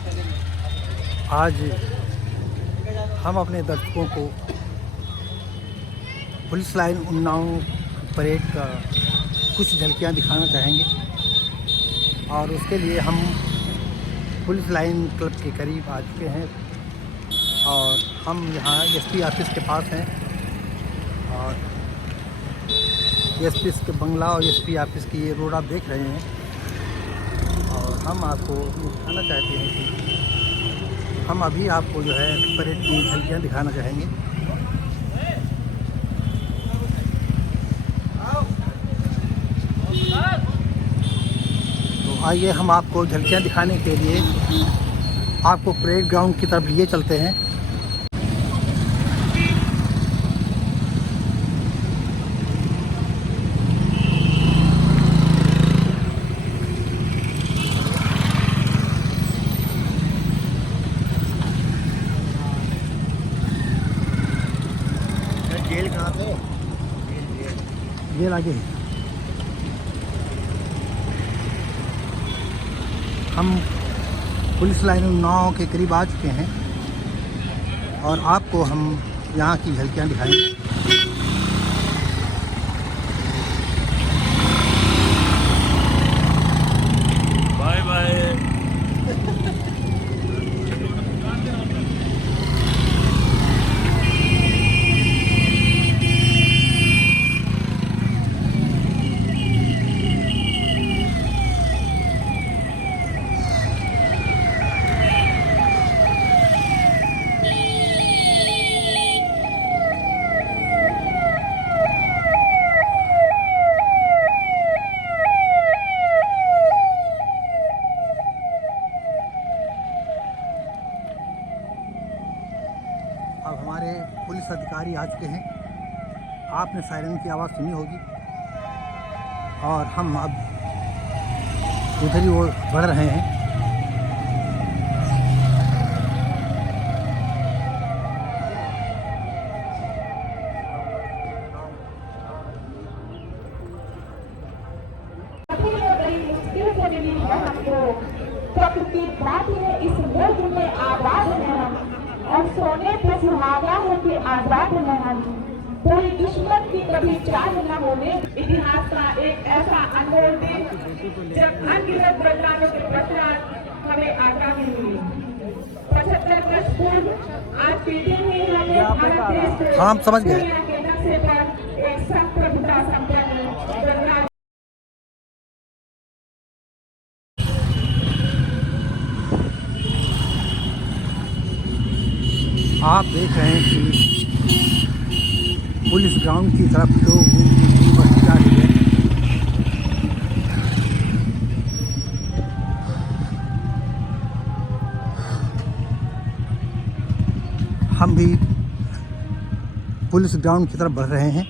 आज हम अपने दर्शकों को पुलिस लाइन उन्नाव परेड का कुछ झलकियां दिखाना चाहेंगे और उसके लिए हम पुलिस लाइन क्लब के करीब आ चुके हैं और हम यहाँ एसपी ऑफिस के पास हैं और एसपी के बंगला और एसपी ऑफिस की ये रोड आप देख रहे हैं और हम आपको दिखाना चाहते हैं कि हम अभी आपको जो है परेड की झलकियाँ दिखाना चाहेंगे। तो आइए हम आपको झलकियाँ दिखाने के लिए आपको परेड ग्राउंड की तरफ लिए चलते हैं। जेल कहाँ पे? जेल आगे हम पुलिस लाइन 9 के करीब आ चुके हैं और आपको हम यहाँ की झलकियाँ दिखाएंगे। Bye bye. अब हमारे पुलिस अधिकारी आ चुके हैं। आपने सायरन की आवाज़ सुनी होगी और हम अब उधर ही वो बढ़ रहे हैं। प्रकृति बात है इस मुल्क में आबाद है हम और सोने पे सुहागा है कि आजाद है हम। कोई दुश्मन की कभी चाल न होने। इतिहास का एक ऐसा अनमोल दिन जब अनगिनत बलिदानों के पश्चात हमें आजादी मिली। 75 वर्ष पूर्व आज पीढ़ी में हमें भारत देश को हाँ, हम समझ गए। दुनिया के नक्शे पर एक संप्रभुता संपन्न गणराज्य आप देख रहे हैं कि पुलिस ग्राउंड की तरफ लोग बढ़ती जा रही है। हम भी पुलिस ग्राउंड की तरफ बढ़ रहे हैं।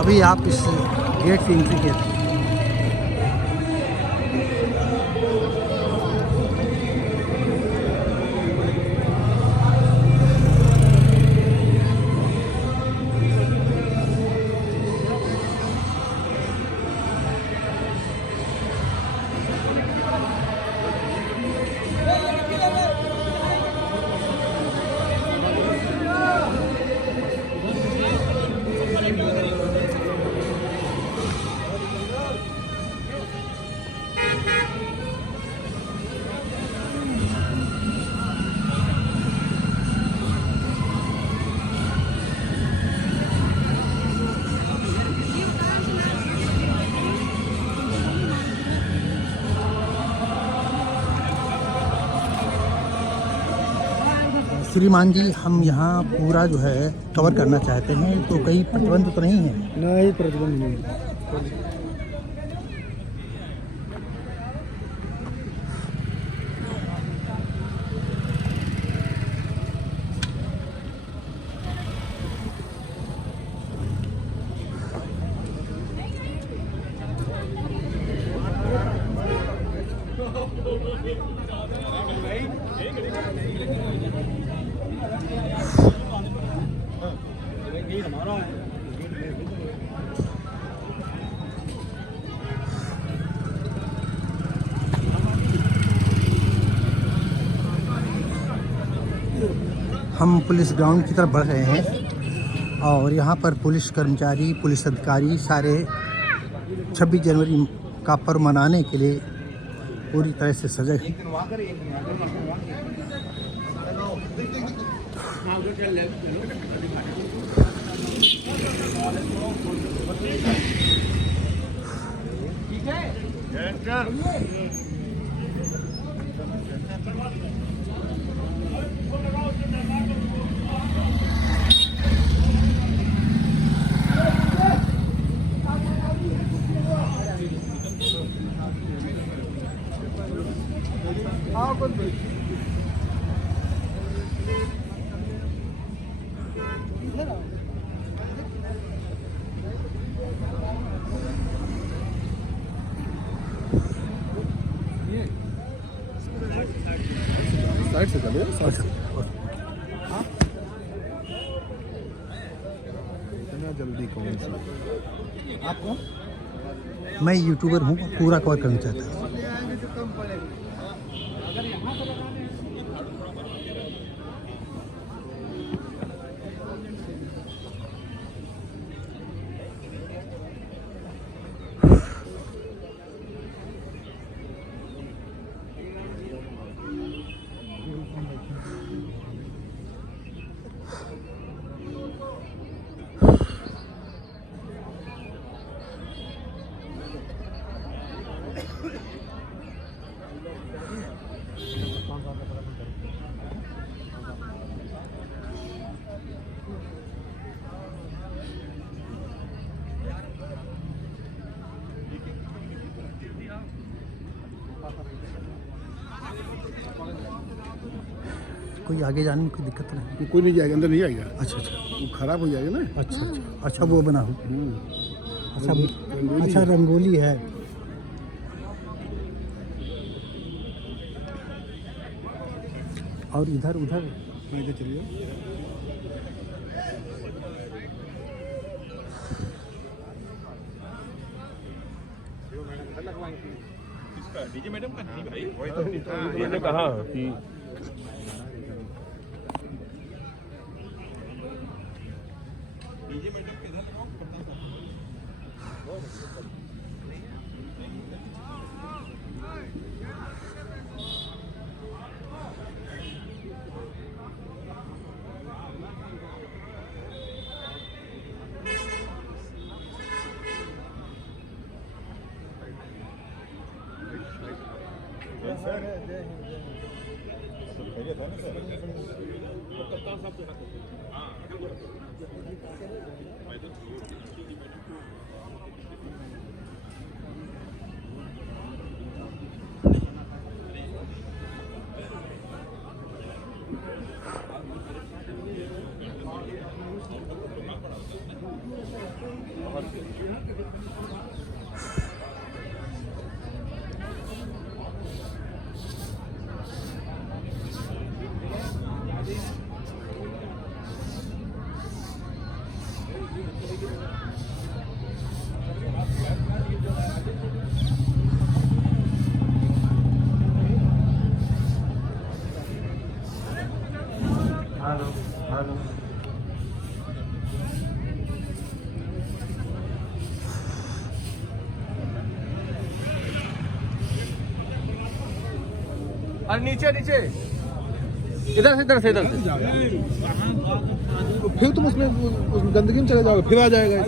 अभी आप इस गेट की एंट्री के श्रीमान जी, हम यहाँ पूरा जो है कवर करना चाहते हैं, तो कहीं प्रतिबंध तो नहीं है? नहीं, प्रतिबंध नहीं। हम पुलिस ग्राउंड की तरफ बढ़ रहे हैं और यहाँ पर पुलिस कर्मचारी, पुलिस अधिकारी सारे 26 जनवरी का पर्व मनाने के लिए पूरी तरह से सजग हैं। साइड से चलिए, साइड से। इतना जल्दी कौन सी? आप कौन? मैं यूट्यूबर हूँ, पूरा कवर करना चाहता हूँ। कोई आगे जाने में कोई दिक्कत नहीं? कोई नहीं जाएगा, अंदर नहीं आएगा। अच्छा अच्छा, वो खराब हो जाएगा ना। अच्छा अच्छा अच्छा, वो बना हो। अच्छा अच्छा, रंगोली है। और इधर उधर इधर चलिए। डीजे मैडम का नहीं भाई, वही तो मैंने कहा कि डीजे मैडम के इधर लगाओ, और नीचे नीचे इधर से इधर से इधर से फिर तुम उसमें उस गंदगी में चले जाओगे, फिर आ जाएगा।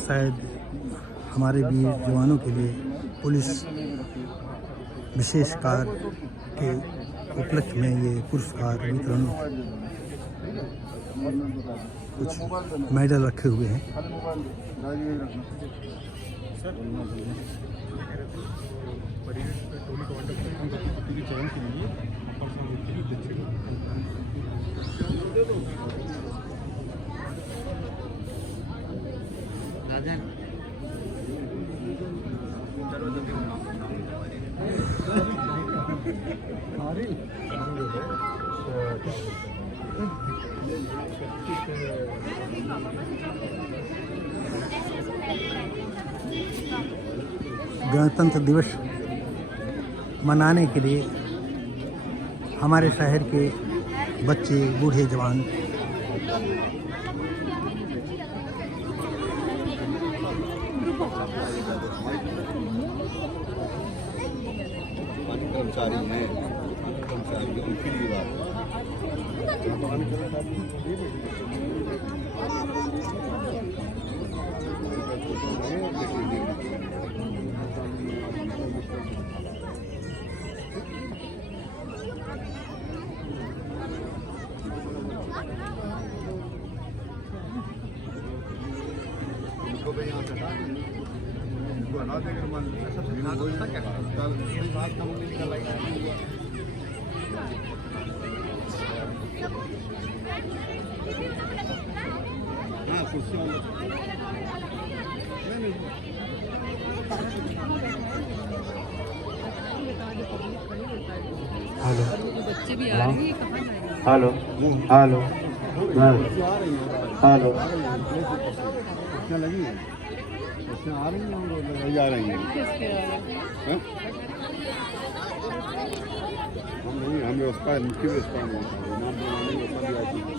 शायद हमारे वीर जवानों के लिए पुलिस विशेष कार्य के उपलक्ष्य में ये पुरस्कार वितरण कुछ मेडल रखे हुए हैं। गणतंत्र दिवस मनाने के लिए हमारे शहर के बच्चे, बूढ़े, जवान कर्मचारी हैं, कर्मचारी उनके लिए बात हेलो हेलो हेलो क्या लगी है? उसमें आ रही हैं, हम लोग जा रही हैं। हम नहीं, हम व्यवस्था मुख्य व्यवस्था में नाम बनाने व्यवस्था भी आती है।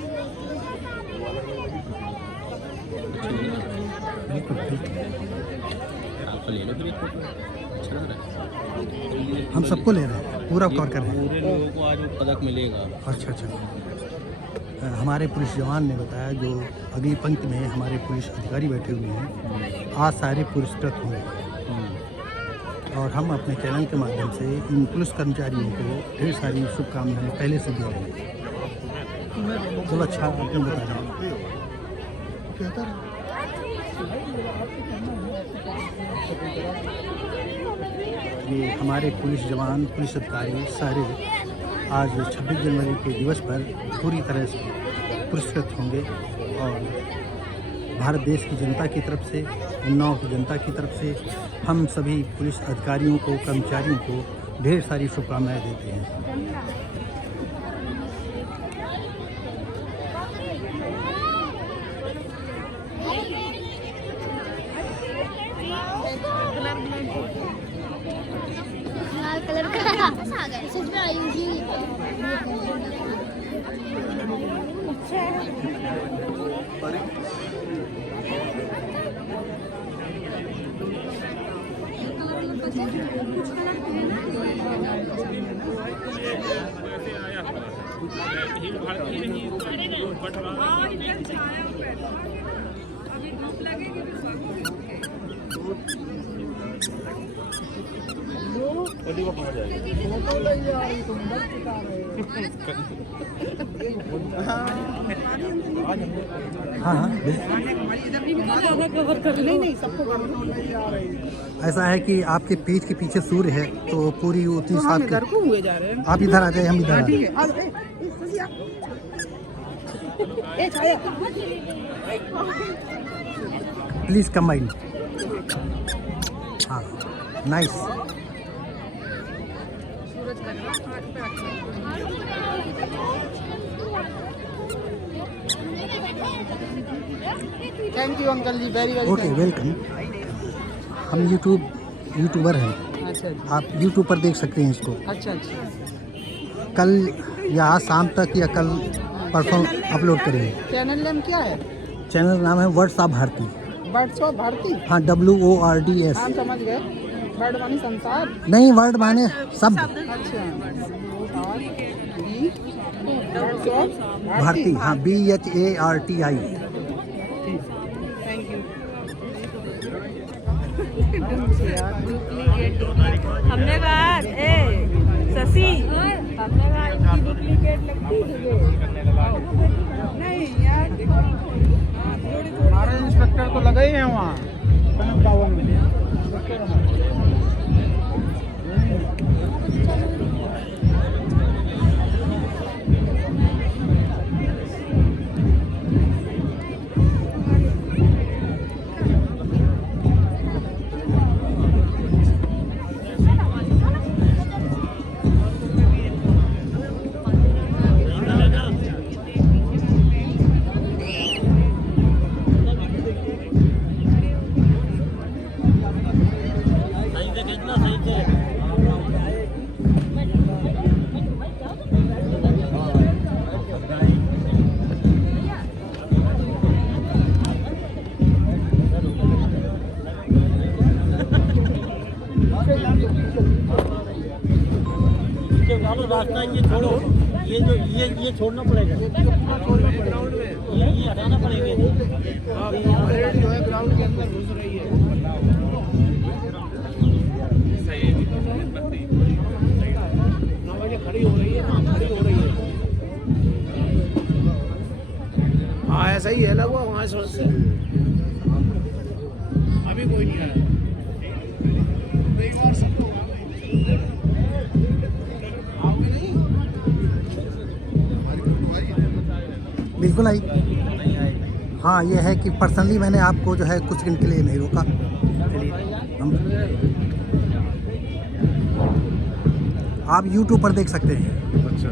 हम सबको ले रहे हैं, पूरा कवर कर रहे हैं। पूरे लोगों को आज पदक मिलेगा। अच्छा अच्छा। हमारे पुलिस जवान ने बताया, जो अगली पंक्ति में हमारे पुलिस अधिकारी बैठे हुए हैं, आज सारे पुरस्कृत होंगे और हम अपने चैनल के माध्यम से इन पुलिस कर्मचारियों को ढेर सारी शुभकामनाएं पहले से दे रहे हैं। चलो अच्छा, आपने बताया ये हमारे पुलिस जवान, पुलिस अधिकारी सारे आज 26 जनवरी के दिवस पर पूरी तरह से पुरस्कृत होंगे और भारत देश की जनता की तरफ से, उन्नाव की जनता की तरफ से हम सभी पुलिस अधिकारियों को, कर्मचारियों को ढेर सारी शुभकामनाएं देते हैं। लाल कलर का आ गया, सच में आई हुई हाँ, ऐसा है कि आपके पीठ के पीछे सूर्य है तो पूरी उतनी साफ इधर को हुए जा रहे हैं। आप इधर आ जाए, हम इधर आ जाए। Please combine. हाँ, nice. Thank you uncle ji, very very okay, welcome. हम यूट्यूबर हैं। अच्छा आप यूट्यूब पर देख सकते हैं इसको। अच्छा अच्छा। कल या आज शाम तक या कल परसों अपलोड करेंगे। चैनल नेम क्या है? चैनल नाम है words of Bharati. Words of Bharati? हाँ, WORDS। हम समझ गए। वर्ड मानी संसार? नहीं, वर्ड माने शब्द। अच्छा। भारती, हाँ, BHARTI। हमने कहा शशि, हमने कहा इनकी डुप्लीकेट लगती है ये। नहीं यार, हमारे इंस्पेक्टर तो लगे ही हैं वहाँ टाउन में। रास्ता ये छोड़ो, ये छोड़ना पड़ेगा, ये हटाना पड़ेगा। परेड जो है ग्राउंड के अंदर घुस रही है। खड़ी हो रही है, खड़ी हो रही है। हाँ ऐसा ही है ना, वो वहाँ से अभी कोई नहीं आया। और सब बिल्कुल आई। हाँ, ये है कि पर्सनली मैंने आपको जो है कुछ सेकंड के लिए नहीं रोका। आप YouTube पर देख सकते हैं। अच्छा,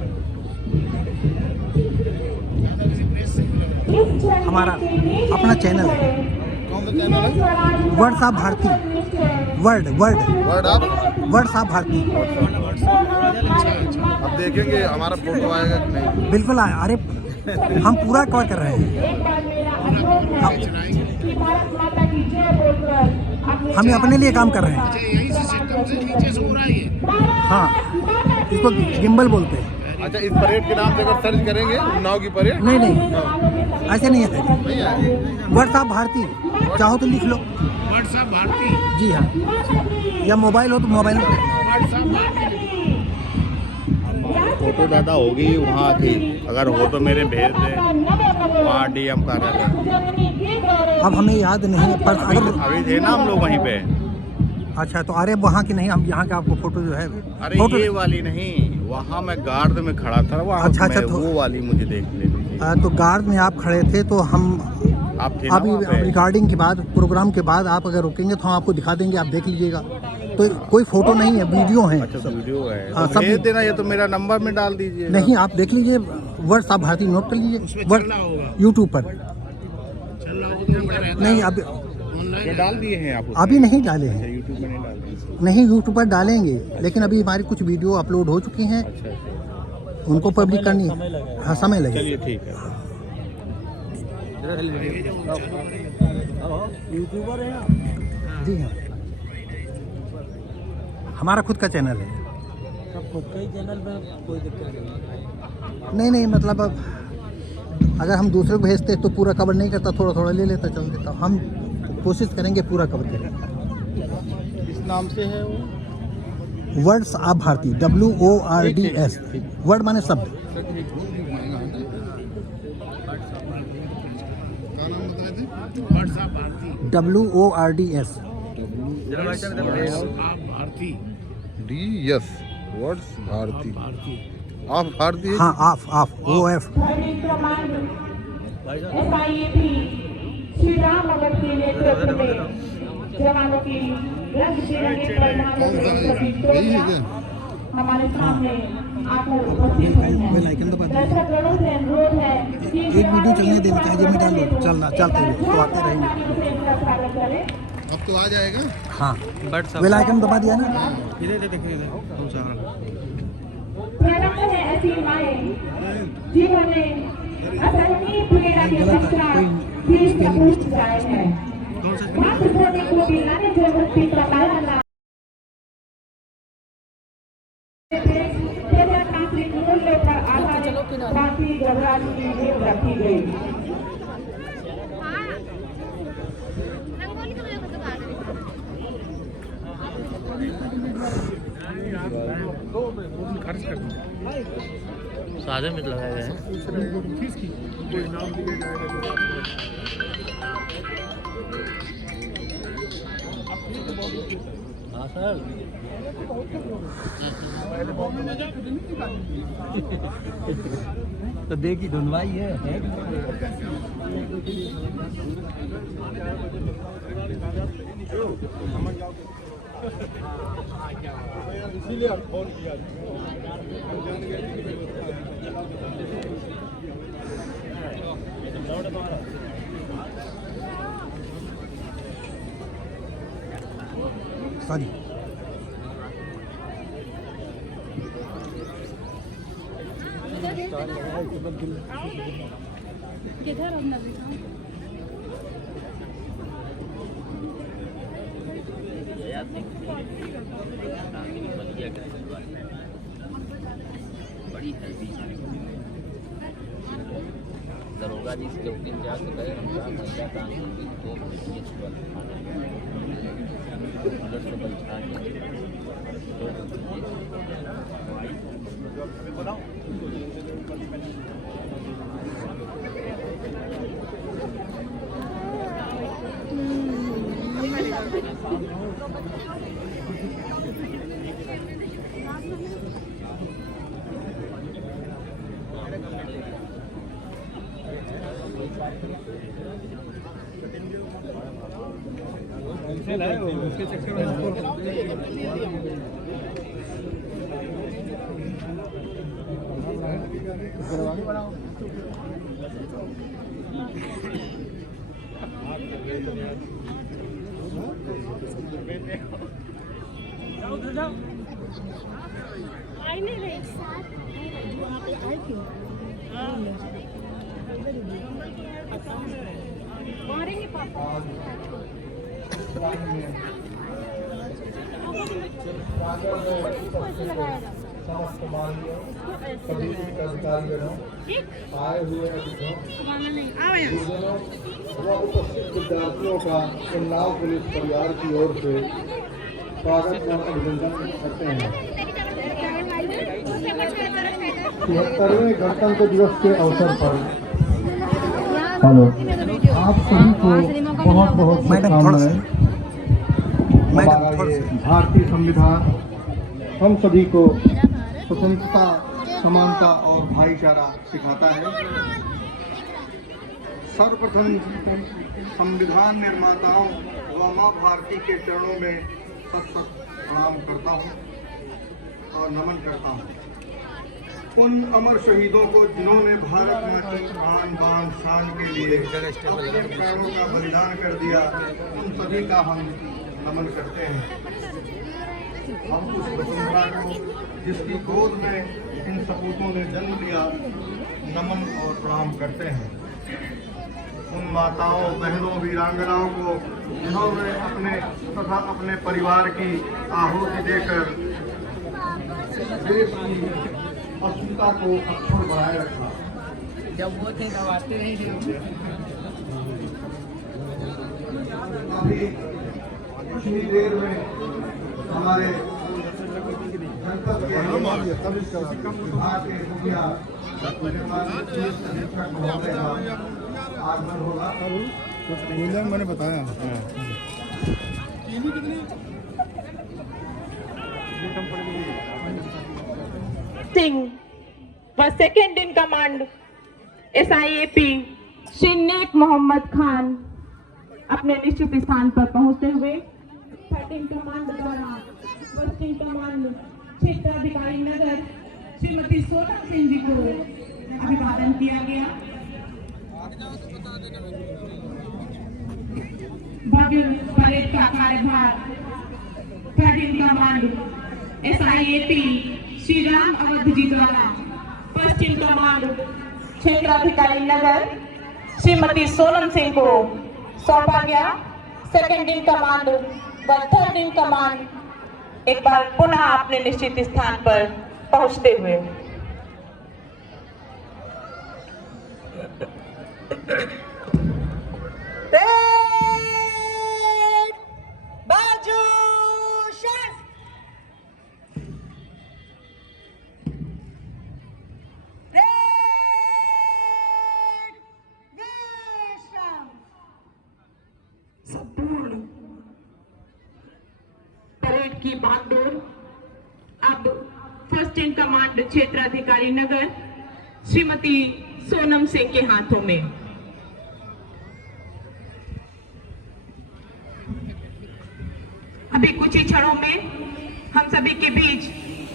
हमारा अपना चैनल है। कौन सा चैनल है? Words of Bharati. Word words of Bharati. अब देखेंगे हमारा फोटो आएगा कि नहीं। बिल्कुल अरे हम पूरा कवर कर रहे हैं। हम अपने लिए काम कर रहे हैं। यहीं से सिस्टम से नीचे से हो रहा है। हाँ, इसको गिम्बल बोलते हैं। अच्छा, इस परेड के नाम से अगर सर्च करेंगे उन्नाव की परेड, नहीं ऐसे नहीं है। वर्ड्स ऑफ भारती चाहो तो लिख लो। वर्ड्स ऑफ भारती, जी हाँ, या मोबाइल हो तो मोबाइल में। फोटो ज़्यादा होगी वहाँ की, अगर हो तो मेरे भेज दें वहाँ DM कार्यालय। अब हमें याद नहीं पर अगर अभी थे ना हम लोग वहीं पे। अच्छा, तो अरे वहाँ की नहीं, हम यहाँ के आपको फोटो जो है अरे फोटो ये वाली नहीं, वहाँ मैं गार्ड में खड़ा था वहाँ। अच्छा, तो वो वाली मुझे देख लेनी थी। तो गार्ड में आप खड़े थे तो हम आप थे ना अभी वहाँ पे? रिकॉर्डिंग के बाद, प्रोग्राम के बाद आप अगर रुकेंगे तो हम आपको दिखा देंगे, आप देख लीजिएगा। तो कोई फोटो नहीं है, वीडियो है। अच्छा, वीडियो है। हाँ, तो सब भेज देना, ये तो मेरा नंबर में डाल दीजिए। नहीं, आप देख लीजिए, वर्ड्स ऑफ भारती नोट कर लीजिए। वर्ड यूट्यूब पर नहीं, अब ये डाल दिए हैं आप? अभी नहीं डाले हैं। यूट्यूब में नहीं डाल दिए? नहीं, यूट्यूब पर डालेंगे, लेकिन अभी हमारी कुछ वीडियो अपलोड हो चुकी हैं। अच्छा, उनको पब्लिक करनी है। हाँ, समय लगेगा। चलिए ठीक है। यूट्यूबर है जी हाँ, हमारा खुद का चैनल है। खुद का ही चैनल में कोई दिक्कत नहीं, मतलब अब अगर हम दूसरे को भेजते तो पूरा कवर नहीं करता, थोड़ा थोड़ा ले लेता, चल देता। हम कोशिश करेंगे पूरा कवर करें। किस नाम से है वो? Words of Bharati, WORDS। Word माने शब्द। WORDS। Bharati, DS words Bharati, आप भारती। हाँ, ऑफ OF। श्री राम नगर के नेतृत्व में जवानों की रंग बिरंगे परिधानों में सभी टोलियां हमारे सामने आकर उपस्थित हुई हैं। दर्शकों से अनुरोध है कि एक वीडियो चलने देना चाहिए, मैं डाल दो, चलते हुए तो आते रहेंगे। स्वागत करें। अब तो आ जाएगा। हाँ, बेल आइकन दबा दिया ना। प्रेरक है ऐसी माएं जिन्होंने असहनीय पीड़ा के पश्चात भी सबूत चुकाए हैं। मातृभूमि को दिलाने जो मुक्ति का कारण मूल्यों पर आधारित से। रंगोली तो मुझे खुद आ गई। सादे में लगाए गए हैं। हाँ सर। तो देखी धुनवाई है। इसीलिए फोन किया। सॉरी। किधर अपना बड़ी हेल्दी दरोगा जी से इंतजार तो करें महिला काम को उधर से बैठा उसके चक्कर में आई नहीं रही साथ वहाँ पे आई क्यों मारेंगे पापा सभी अधिकारियों आए हुए उपस्थित विद्यार्थियों का उन्नाव पुलिस परिवार की ओर से स्वागत और अभिनंदन करते हैं। 73वें गणतंत्र दिवस के अवसर पर हेलो आप सभी को बहुत बहुत शुभकामनाएं। हमारा ये भारतीय संविधान हम सभी को स्वतंत्रता, समानता और भाईचारा सिखाता है। सर्वप्रथम संविधान निर्माताओं व माँ भारती के चरणों में सत प्रणाम करता हूँ और नमन करता हूँ। उन अमर शहीदों को जिन्होंने भारत माँ की आन बान शान के लिए अपने प्राणों का बलिदान कर दिया, उन सभी का हम नमन करते हैं। हम उस वसुंधरा को जिसकी गोद में इन सपूतों ने जन्म लिया नमन और प्रणाम करते हैं। उन माताओं, बहनों, वीरांगनाओं को जिन्होंने अपने तथा अपने परिवार की आहुति देकर देश की अस्मिता को अक्षुण्ण बनाए रखा। जब वो थे नवाते नहीं थे। अभी कुछ ही देर में हमारे जनपद के विभाग के मुखिया महोदय का आगमन होगा। मैंने बताया सिंह व second in command SIAP Shri Nek Mohammad Khan अपने निश्चित स्थान पर पहुंचते हुए थर्ड इन कमांड द्वारा फर्स्ट इन कमांड क्षेत्राधिकारी नगर श्रीमती सोनम सिंह जी को अभिवादन किया गया। भव्य परेड का कार्यभार third in command SIAP Shri Ram Awadh ji द्वारा फर्स्ट इन कमांड क्षेत्राधिकारी नगर श्रीमती सोनम सिंह को सौंपा गया। सेकेंड इन कमांड व थर्ड इन कमांड एक बार पुनः अपने निश्चित स्थान पर पहुंचते हुए बाजू शस्त्र संपूर्ण परेड की बागडोर अब फर्स्ट इन कमांड क्षेत्राधिकारी नगर श्रीमती सोनम सिंह के हाथों में। अभी कुछ ही क्षणों में हम सभी के बीच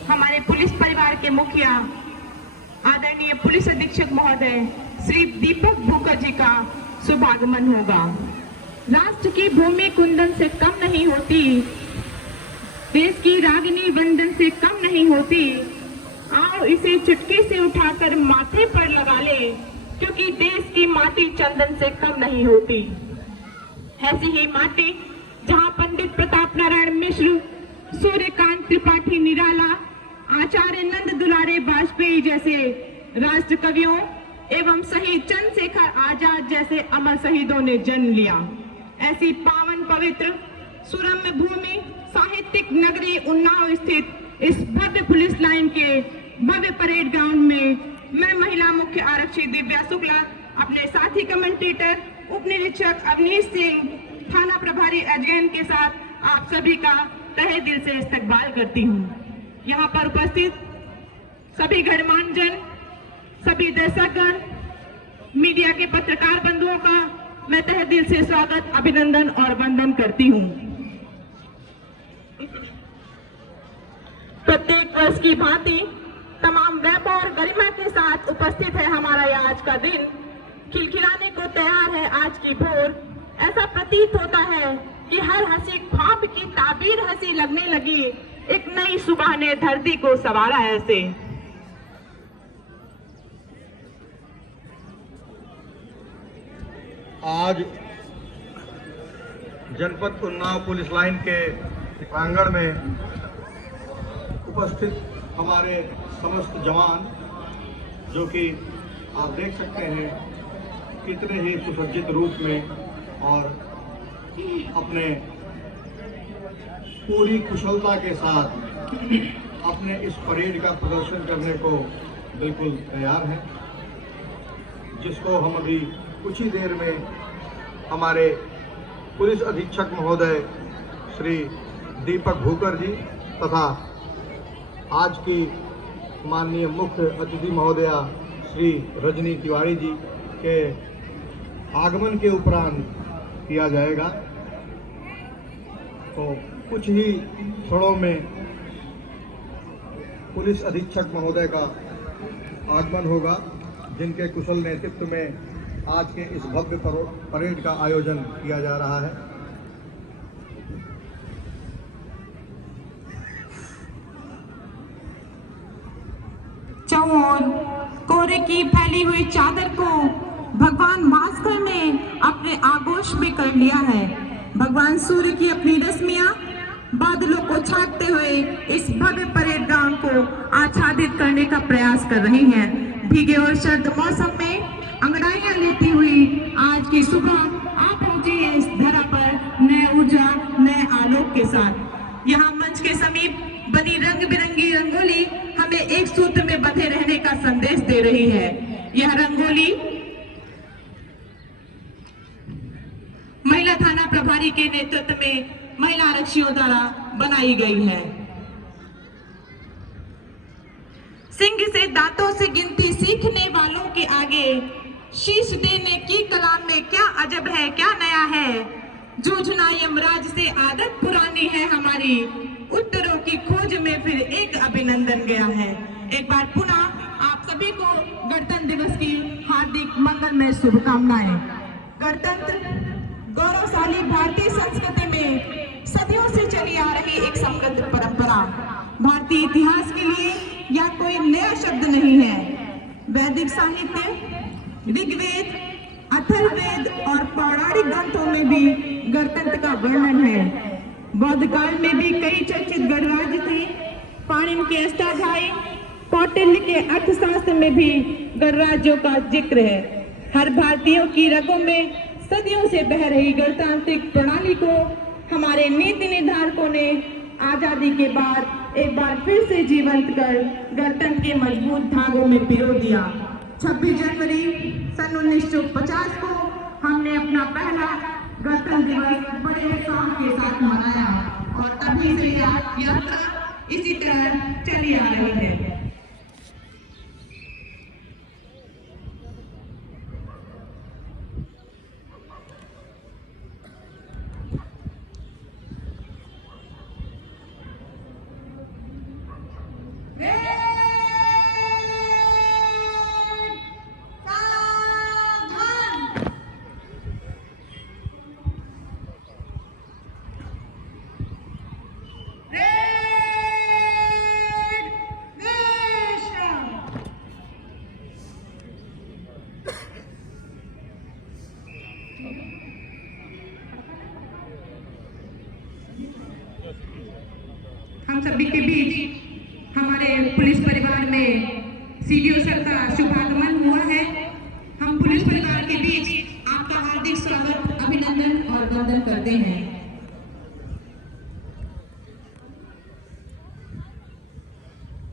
हमारे पुलिस परिवार के मुखिया आदरणीय पुलिस अधीक्षक महोदय श्री दीपक भूकर जी का शुभागमन होगा। राष्ट्र की भूमि कुंदन से कम नहीं होती, देश की रागिनी वंदन से कम नहीं होती। आओ इसे चुटकी से उठाकर माथे पर लगा ले, क्योंकि देश की माटी चंदन से कम नहीं होती। ऐसी ही माटी जहां पंडित प्रताप नारायण मिश्र, सूर्यकांत त्रिपाठी निराला, आचार्य नंद दुलारे वाजपेयी जैसे राष्ट्र कवियों एवं शहीद चंद्रशेखर आजाद जैसे अमर शहीदों ने जन्म लिया। ऐसी पावन पवित्र सुरम्य भूमि साहित्यिक नगरी उन्नाव स्थित इस भव्य पुलिस लाइन के भव्य परेड ग्राउंड में मैं महिला मुख्य आरक्षी दिव्या शुक्ला अपने साथी कमेंटेटर उप निरीक्षक अवनीश सिंह, थाना प्रभारी अजगैन के साथ आप सभी का तहे दिल से इस्तकबाल करती हूँ। यहाँ पर उपस्थित सभी गणमान्यजन, सभी दर्शकगण, मीडिया के पत्रकार बंधुओं का मैं तहे दिल से स्वागत, अभिनंदन और वंदन करती हूँ। प्रत्येक वर्ष की भांति तमाम वैभव और गरिमा के साथ उपस्थित है हमारा यह आज का दिन। खिलखिलाने को तैयार है आज की भोर। ऐसा प्रतीत होता है कि हर हंसी ख्वाब की ताबीर हंसी लगने लगी। एक नई सुबह ने धरती को संवारा ऐसे। आज जनपद उन्नाव पुलिस लाइन के प्रांगण में उपस्थित हमारे समस्त जवान, जो कि आप देख सकते हैं कितने ही सुसज्जित रूप में और अपने पूरी कुशलता के साथ अपने इस परेड का प्रदर्शन करने को बिल्कुल तैयार हैं, जिसको हम अभी कुछ ही देर में हमारे पुलिस अधीक्षक महोदय श्री दीपक भूकर जी तथा आज की माननीय मुख्य अतिथि महोदया श्री रजनी तिवारी जी के आगमन के उपरांत किया जाएगा। तो कुछ ही क्षणों में पुलिस अधीक्षक महोदय का आगमन होगा, जिनके कुशल नेतृत्व में आज के इस भव्य परेड का आयोजन किया जा रहा है। चौर कोहरे की फैली हुई चादर को भगवान भास्कर ने अपने आगोश में कर लिया है। भगवान सूर्य की अपनी रश्मियां बादलों को छाटते हुए इस भव्य परेड ग्राउंड को आच्छादित करने का प्रयास कर रही हैं। भीगे और सर्द मौसम में अंगड़ाइयां लेती हुई आज की सुबह आप पहुंची है इस धरा पर नए ऊर्जा नए आलोक के साथ। यहाँ मंच के समीप बनी रंग बिरंगी रंगोली हमें एक सूत्र में बंधे रहने का संदेश दे रही है। यह रंगोली महिला थाना प्रभारी के नेतृत्व में महिला आरक्षियों द्वारा बनाई गई है। सिंह से दांतों से गिनती सीखने वालों के आगे शीश देने की कला में क्या अजब है क्या नया है। जूझना यमराज से आदत पुरानी है हमारी, उत्तरों की खोज में फिर एक अभिनंदन गया है। एक बार पुनः आप सभी को गणतंत्र दिवस की हार्दिक मंगलमय शुभकामनाएं। गणतंत्र गौरवशाली भारतीय संस्कृति में सदियों से चली आ रही एक समृद्ध परंपरा। भारतीय इतिहास के लिए यह कोई नया शब्द नहीं है। वैदिक साहित्य, ऋग्वेद, अथर्ववेद और पौराणिक ग्रंथों में भी गणतंत्र का वर्णन है। बौद्ध काल में भी कई चर्चित गणराज्य थे। पाणिनि के अष्टाध्यायी, कौटिल्य के अर्थशास्त्र में भी गणराज्यों का जिक्र है। हर भारतीयों की रगों में सदियों से बह रही गणतांत्रिक प्रणाली को हमारे नीति निर्धारकों ने आजादी के बाद एक बार फिर से जीवंत कर गणतंत्र के मजबूत धागों में पिरो दिया। 26 जनवरी सन 1950 को हमने अपना पहला गणतंत्र दिवस बड़े उत्साह के साथ मनाया और तभी से यात्रा इसी तरह चली आ रही है। हम सभी के बीच हमारे पुलिस परिवार में सीडीओ सर का शुभागमन हुआ है। हम पुलिस परिवार के बीच आपका हार्दिक स्वागत, अभिनंदन और वंदन करते हैं।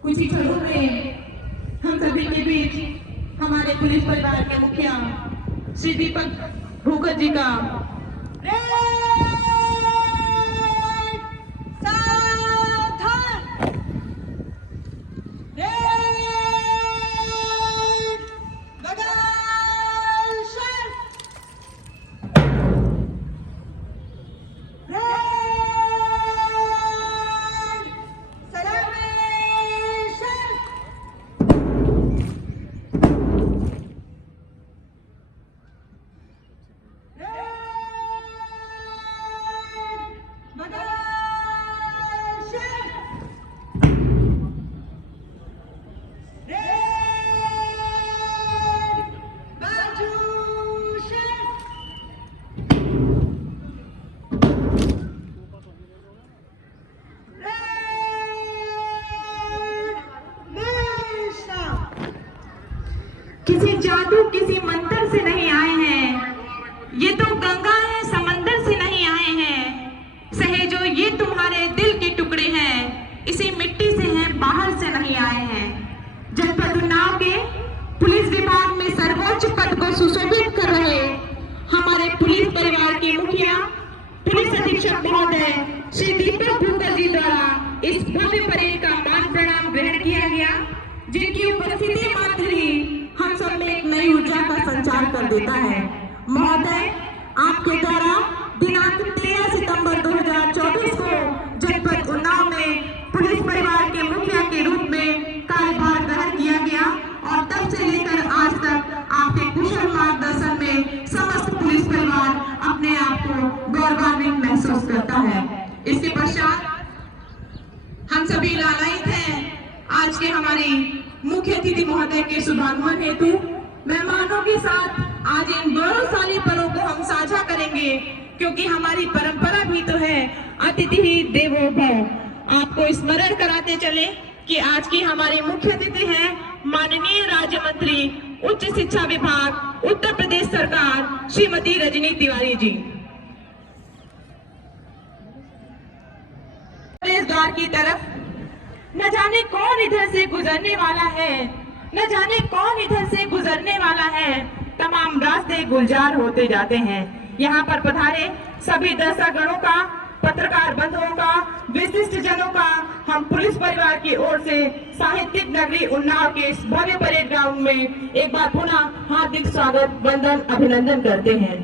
कुछ ही क्षणों में हम सभी के बीच हमारे पुलिस परिवार के मुखिया श्री दीपक भूगत जी का किसी जादू किसी मंत्र से नहीं आए हैं, ये तो गंगा है समंदर से नहीं आए हैं। सहेजो ये तुम्हारे दिल के टुकड़े हैं, इसी मिट्टी से हैं बाहर से नहीं आए हैं। जनपद उन्नाव के पुलिस विभाग में सर्वोच्च पद को सुशोभित कर रहे हमारे पुलिस परिवार के मुखिया पुलिस अधीक्षक महोदय श्री दीपक भूगत जी द्वारा इस भव्य परेड का मान प्रणाम ग्रहण किया गया, जिनकी उपस्थिति मात्र ही हम सब में एक नई ऊर्जा का संचार कर देता है। महोदय, आपके द्वारा दिनांक 13 सितंबर 2024 को जनपद उन्नाव में पुलिस परिवार के मुखिया के रूप में कार्यभार ग्रहण किया गया और तब से लेकर आज तक आपके कुशल मार्गदर्शन में समस्त पुलिस परिवार अपने आप को गौरवान्वित महसूस करता है। इसके पश्चात हम सभी लालायित हैं आज के हमारी मुख्य अतिथि महोदय के शुभागमन हेतु मेहमानों के साथ आज इन गौरवशाली पलों को हम साझा करेंगे, क्योंकि हमारी परंपरा भी तो है अतिथि ही देवो भव। आपको स्मरण कराते चले कि आज की हमारी मुख्य अतिथि हैं माननीय राज्य मंत्री उच्च शिक्षा विभाग उत्तर प्रदेश सरकार श्रीमती रजनी तिवारी जी। प्रवेश द्वार की तरफ न जाने कौन इधर से गुजरने वाला है, न जाने कौन इधर से गुजरने वाला है, तमाम रास्ते गुलजार होते जाते हैं। यहाँ पर पधारे सभी दर्शकगणों का, पत्रकार बंधुओं का, विशिष्ट जनों का हम पुलिस परिवार की ओर से साहित्यिक नगरी उन्नाव के इस भव्य परेड ग्राउंड में एक बार पुनः हार्दिक स्वागत, वंदन, अभिनंदन करते हैं।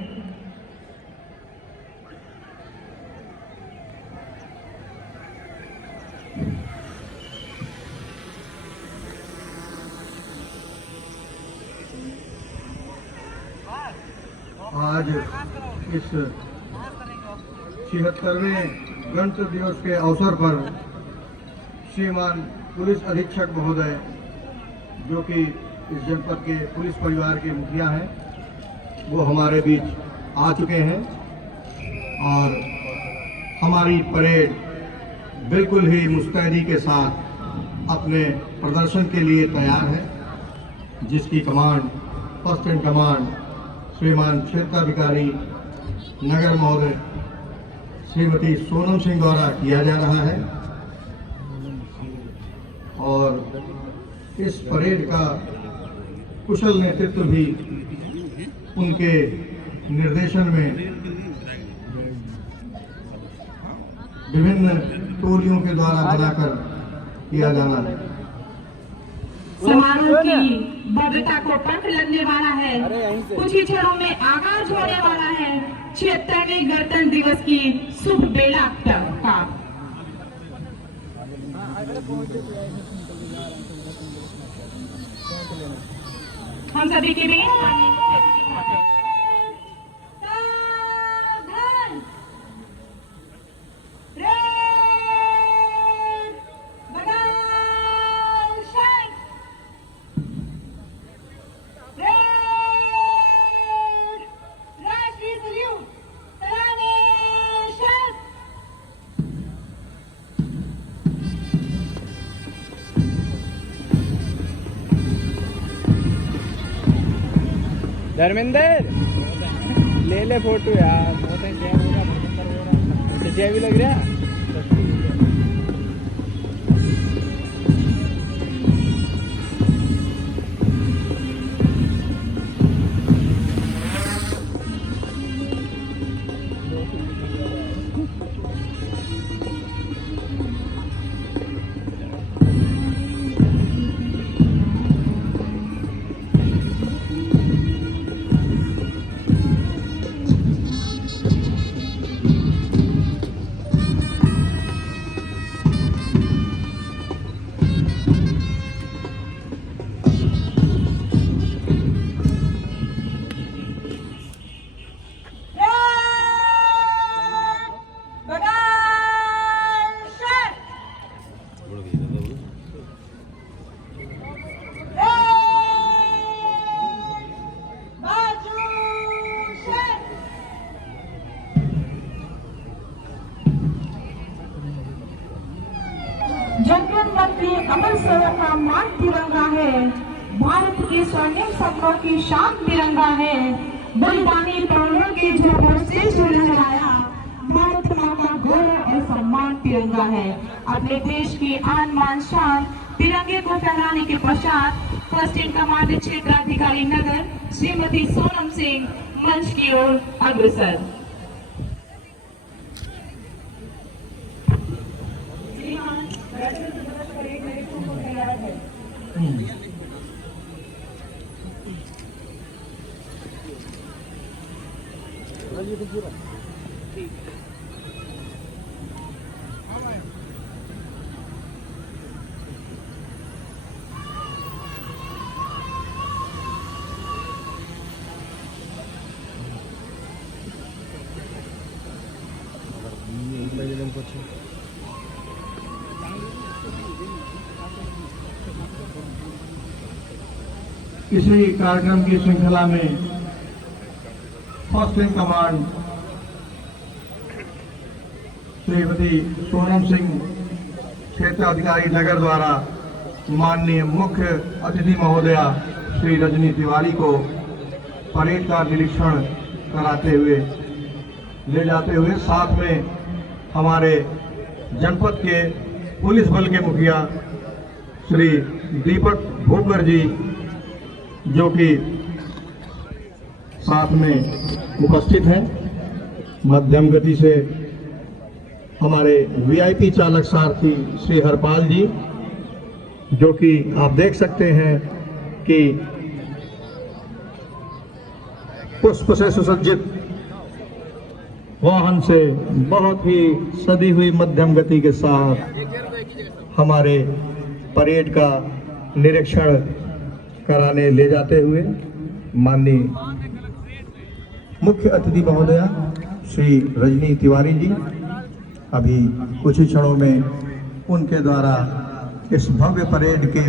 आज इस 76वें गणतंत्र दिवस के अवसर पर श्रीमान पुलिस अधीक्षक महोदय, जो कि इस जनपद के पुलिस परिवार के मुखिया हैं, वो हमारे बीच आ चुके हैं और हमारी परेड बिल्कुल ही मुस्तैदी के साथ अपने प्रदर्शन के लिए तैयार है, जिसकी कमांड फर्स्ट इन कमांड श्रीमान क्षेत्राधिकारी नगर महोदय श्रीमती सोनम सिंह द्वारा किया जा रहा है। और इस परेड का कुशल नेतृत्व भी उनके निर्देशन में विभिन्न टोलियों के द्वारा बनाकर किया जाना है। समारोह की भव्यता को पंख लगने वाला है। कुछ ही क्षणों में आगाज होने वाला है 76वें गणतंत्र दिवस की शुभ बेला का। हम सभी के लिए धर्मेंद्र ले ले फोटो यार, बहुत जैम हो रहा, जैम भी लग रहा। जनगण मंत्री अमर सरोवर का मान तिरंगा है। भारत के स्वर्णिम सपनों की शान तिरंगा है। बलिदानी प्राणों के झोंकों से जो लहराया, भारत माँ का गौरव और सम्मान तिरंगा है। अपने देश की आन मान शान तिरंगे को फहराने के पश्चात फर्स्ट इन कमांड क्षेत्राधिकारी नगर श्रीमती सोनम सिंह मंच की ओर अग्रसर। इसी कार्यक्रम की श्रृंखला में first in command Shrimati Sonam Singh क्षेत्राधिकारी नगर द्वारा माननीय मुख्य अतिथि महोदया श्री रजनी तिवारी को परेड का निरीक्षण कराते हुए ले जाते हुए, साथ में हमारे जनपद के पुलिस बल के मुखिया श्री दीपक भूपर जी जो कि साथ में उपस्थित हैं। मध्यम गति से हमारे वीआईपी चालक सारथी श्री हरपाल जी, जो कि आप देख सकते हैं कि पुष्प से सुसज्जित वाहन से बहुत ही सदी हुई मध्यम गति के साथ हमारे परेड का निरीक्षण कराने ले जाते हुए माननीय मुख्य अतिथि महोदया श्री रजनी तिवारी जी अभी कुछ ही क्षणों में उनके द्वारा इस भव्य परेड के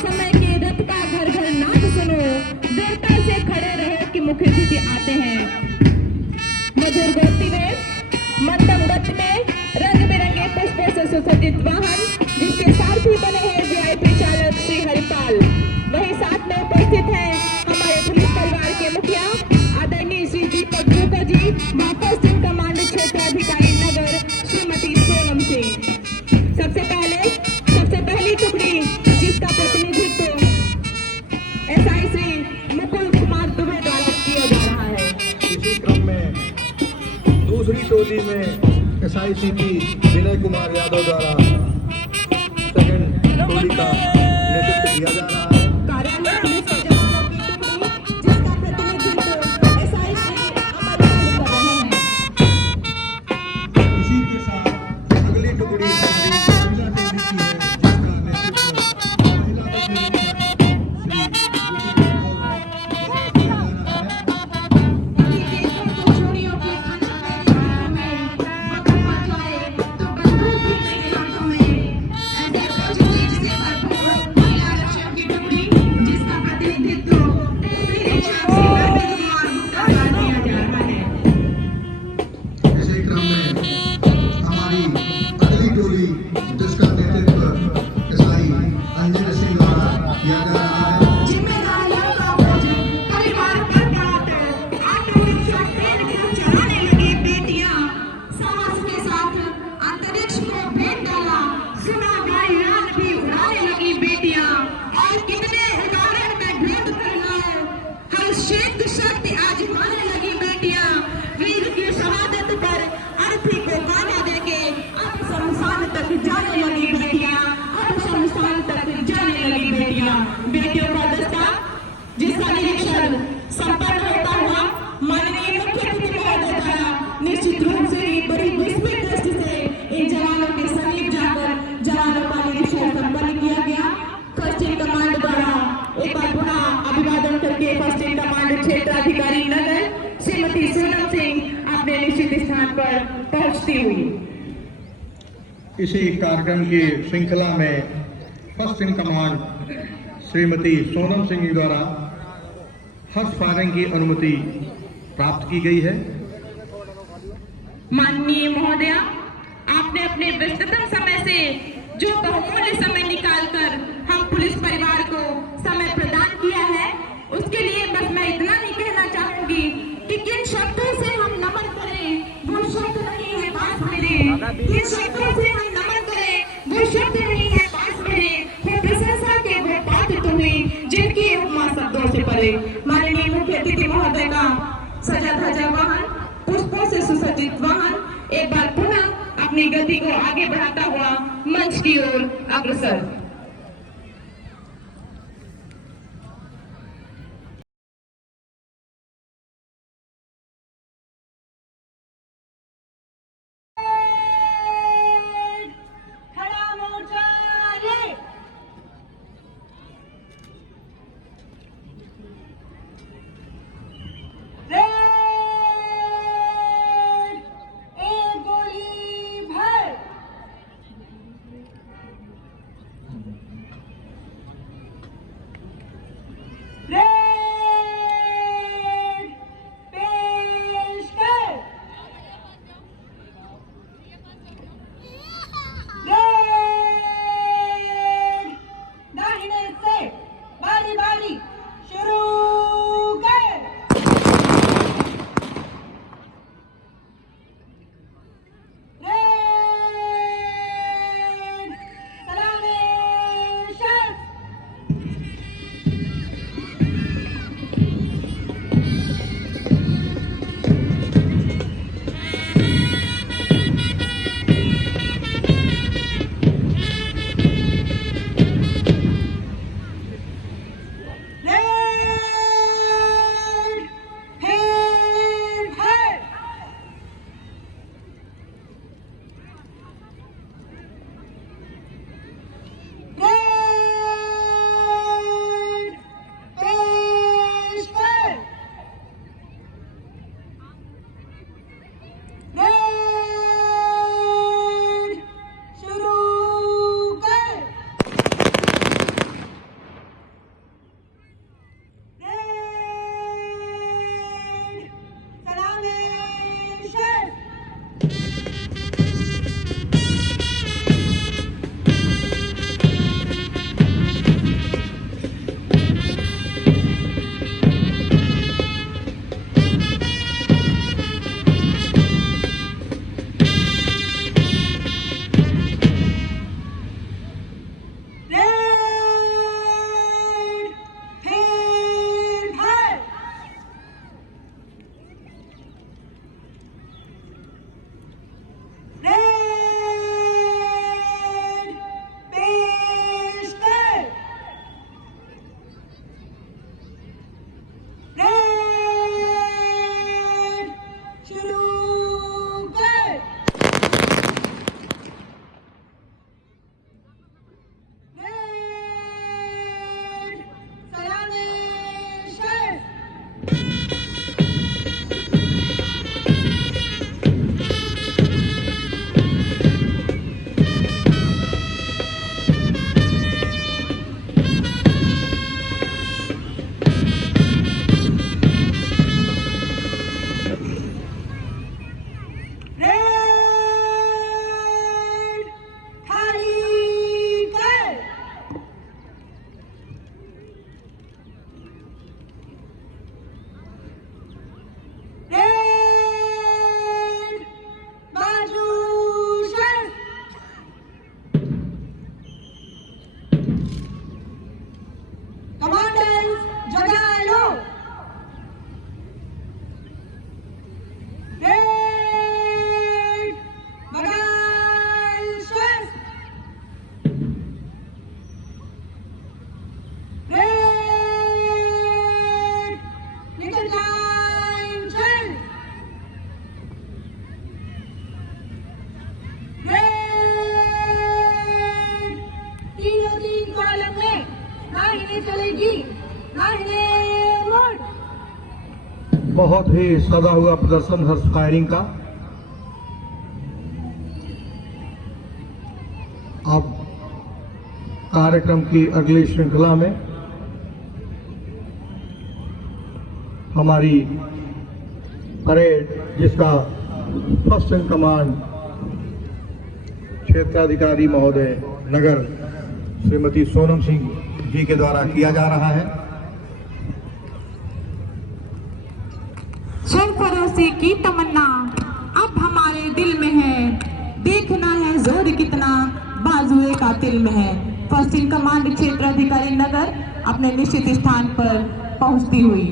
समय के रथ का घर घर नाद सुनो, दृढ़ता से खड़े रहे मुख्य अतिथि आते हैं। मधुर गति में, मंदम गति में, रंग बिरंगे पुष्पों से सुसज्जित वाहन, जिसके सारथी बने हैं वीआईपी चालक श्री हरिपाल। वहीं साथ में उपस्थित हैं हमारे पुलिस परिवार के मुखिया आदरणीय श्री दीपक गुप्ता जी, पश्चिम कमांड क्षेत्राधिकारी नगर श्रीमती सोनम सिंह। सबसे पहली टुकड़ी जिसका प्रतिनिधित्व एसआई श्री मुकुल कुमार दुबे द्वारा किया जा रहा है। इसी क्रम में दूसरी टोली में एसआई सीपी विनय कुमार यादव द्वारा सेकंड टोली का नेतृत्व दिया जा रहा है। कार्यालय पुलिस के जवानों की टुकड़ी जिसका प्रतिनिधित्व एसआई श्री अमर सिंह कर रहे हैं। इसी के साथ अगली टुकड़ी महिला टोली की है, जिसका नेतृत्व महिला प्रतिनिधि श्री चूड़ियों के कान में बकम मचाए तो बंदूक भी मेरे हाथों में। ऐसे कुछ चीज से भरपूर महिला रक्षक की टुकड़ी जिसका प्रतिनिधित्व श्री शांति कुमार गुप्ता द्वारा किया जा रहा है। इसी क्रम में हमारी अगली टोली जिसका नेतृत्व एसआई अंजन सिंह द्वारा किया जा रहा है। जिम्मेदारियों का बोझ परिवार पर पड़ाकर आत्मरक्षा ट्रेन को चलाने लगी बेटियां, साहस के साथ अंतरिक्ष को भेद डाला, सुना वायुयान भी उड़ाने लगी बेटियां। और कितने उदाहरण में ढूंढ कर लाओ, हर क्षेत्र शक्ति आजमाने लगी बेटियां। वीर की शहादत पर अर्थी को गाना देके अब शमशान तक जाने लगी बेटियां, अब शमशान तक जाने लगी बेटियां। बेटियों का दस्ता जिसका निरीक्षण संपन्न होता हुआ माननीय मुख्य अतिथि महोदय द्वारा निश्चित रूप से ही बड़ी विस्मित दृष्टि से इन जवानों के समीप जाकर जवानों का निरीक्षण संपन्न किया गया। फर्स्ट इन कमांड द्वारा एक बार पुनः अभिवादन करके फर्स्ट इन कमांड क्षेत्राधिकारी नगर श्रीमती सोनम सिंह अपने निश्चित स्थान पर पहुंचती हुई। इसी कार्यक्रम की श्रृंखला में first in command Shrimati Sonam Singh ji द्वारा हर्ष फायरिंग की अनुमति प्राप्त की गई है। माननीय महोदया, आपने अपने व्यस्ततम समय से जो बहुमूल्य समय निकालकर हम पुलिस परिवार को समय प्रदान किया है, उसके लिए बस मैं इतना ही कहना चाहूंगी कि किन शब्दों से हम नमन करें वो शब्द नहीं है पास मेरे, किन शब्दों से हम नमन करें वो शब्द नहीं है पास मेरे। हो प्रशंसा के वो पात्र तुम्हें जिनकी उपमा शब्दों से परे। माननीय मुख्य अतिथि महोदय का सजा धजा वाहन, पुष्पों से सुसज्जित वाहन एक बार पुनः अपनी गति को आगे बढ़ाता हुआ मंच की ओर अग्रसर। बहुत ही सदा हुआ प्रदर्शन हर्ष फायरिंग का। अब कार्यक्रम की अगली श्रृंखला में हमारी परेड, जिसका फर्स्ट इन कमांड क्षेत्राधिकारी महोदय नगर श्रीमती सोनम सिंह जी के द्वारा किया जा रहा है। सरफरोशी की तमन्ना अब हमारे दिल में है, देखना है जोर कितना बाजुए कातिल में है। फर्स्ट इन कमांड क्षेत्राधिकारी नगर अपने निश्चित स्थान पर पहुंचती हुई।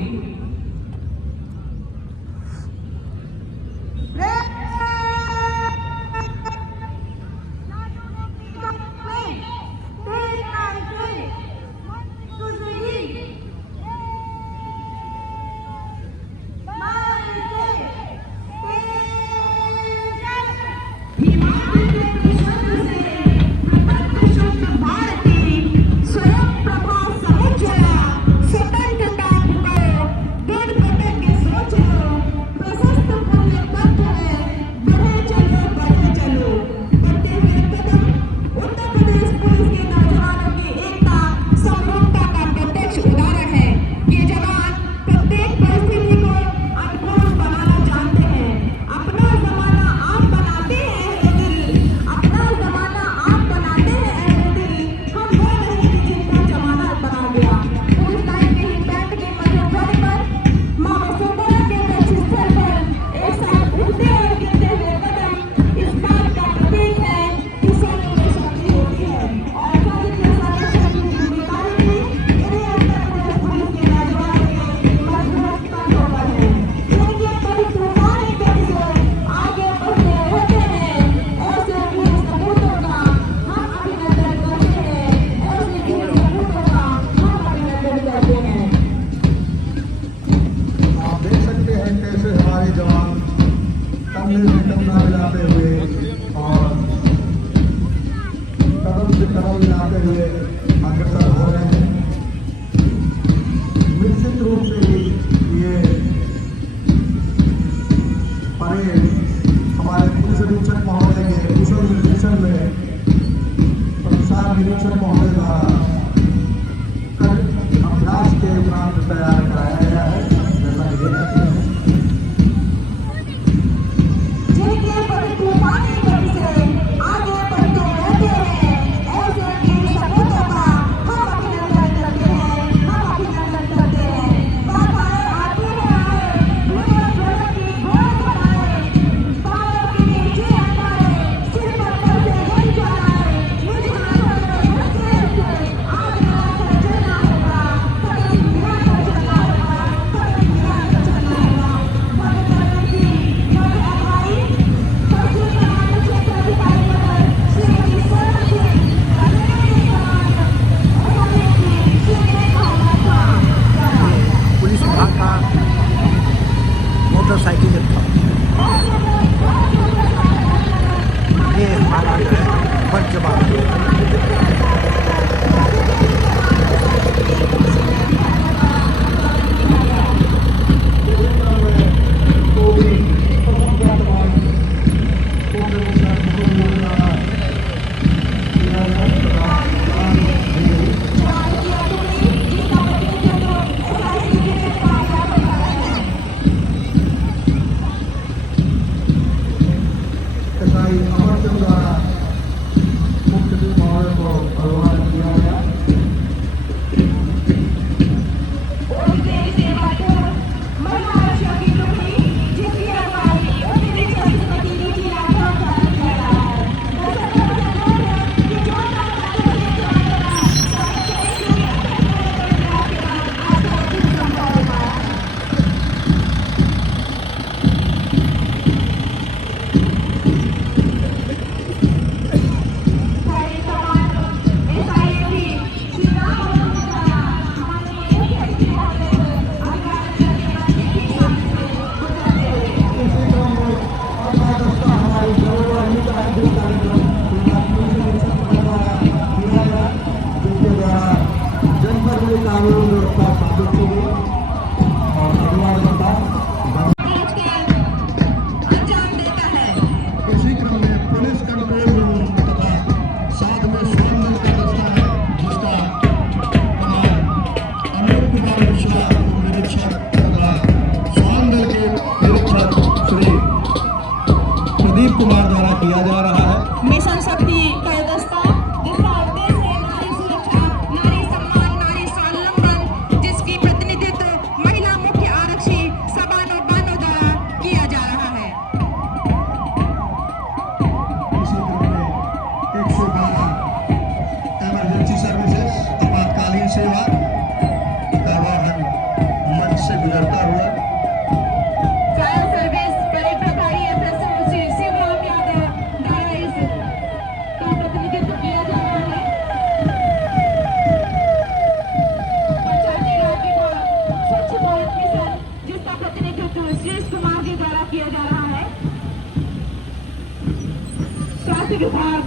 स्वास्थ्य विभाग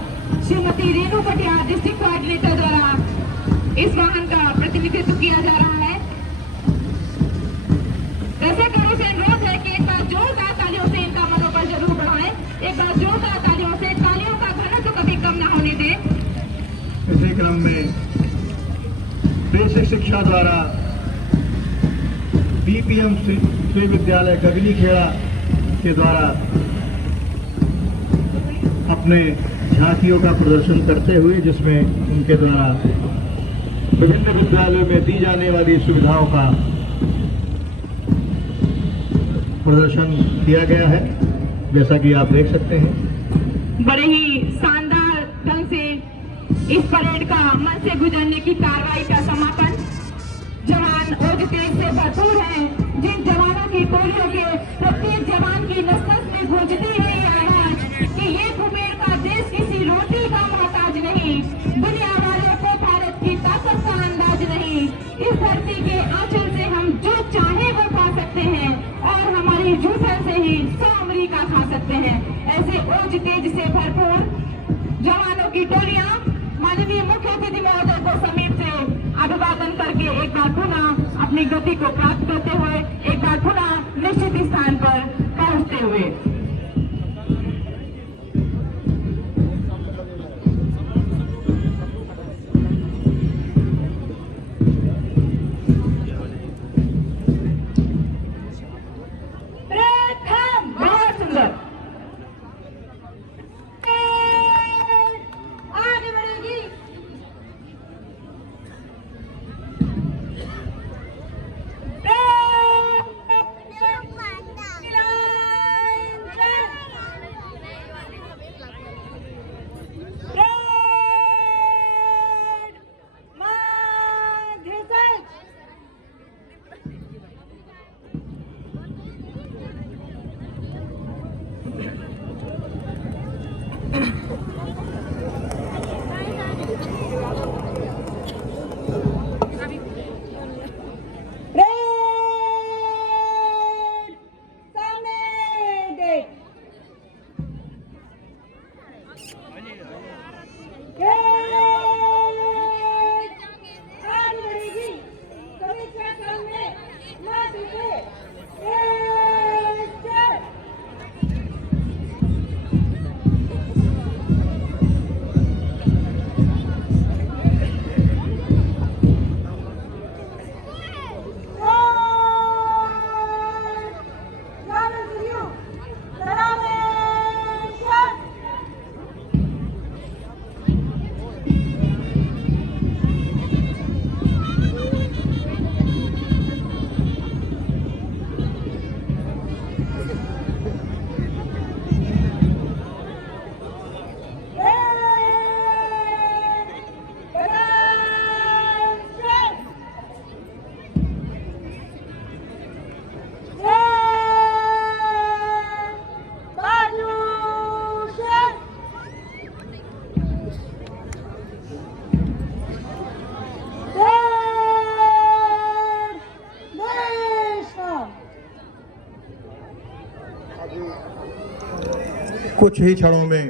श्रीमती रेणु पटियाल डिस्ट्रिक्ट कोऑर्डिनेटर द्वारा इस वाहन का प्रतिनिधित्व किया जा रहा है। दर्शकों से अनुरोध है कि एक बार जोरदार तालियों से इनका मनोबल जरूर बढ़ाएं। एक बार जोरदार तालियों से, तालियों का घनत्व तो कभी कम न होने दें। इसी क्रम में बेसिक शिक्षा द्वारा बीपीएम श्री विद्यालय गगली खेड़ा के द्वारा अपने झांकियों का प्रदर्शन करते हुए, जिसमें उनके द्वारा विभिन्न विद्यालयों में दी जाने वाली सुविधाओं का प्रदर्शन किया गया है, जैसा कि आप देख सकते हैं। बड़े ही शानदार ढंग से इस परेड का मन से गुजरने की कार्रवाई का समापन। जवान ओज तेज से भरपूर हैं। जिन जवानों की टोलियों के प्रत्येक जवान की नस-नस में गूंजती है ये आवाज कि ये कुबेर का देश किसी रोटी का मोहताज नहीं, दुनिया वालों को भारत की ताकत का अंदाज नहीं। इस धरती के आंचल से हम जो चाहे वो पा सकते हैं और हमारी जूठन से ही 100 अमेरिका खा सकते हैं। ऐसे ओज तेज से भरपूर जवानों की टोलियां माननीय मुख्य अतिथि महोदय को समीप से अभिवादन करके एक बार पुनः अपनी गति को प्राप्त करते हुए एक बार पुनः निश्चित स्थान पर पहुंचते हुए बहुत सुंदर आगे बढ़ेगी। कुछ ही क्षणों में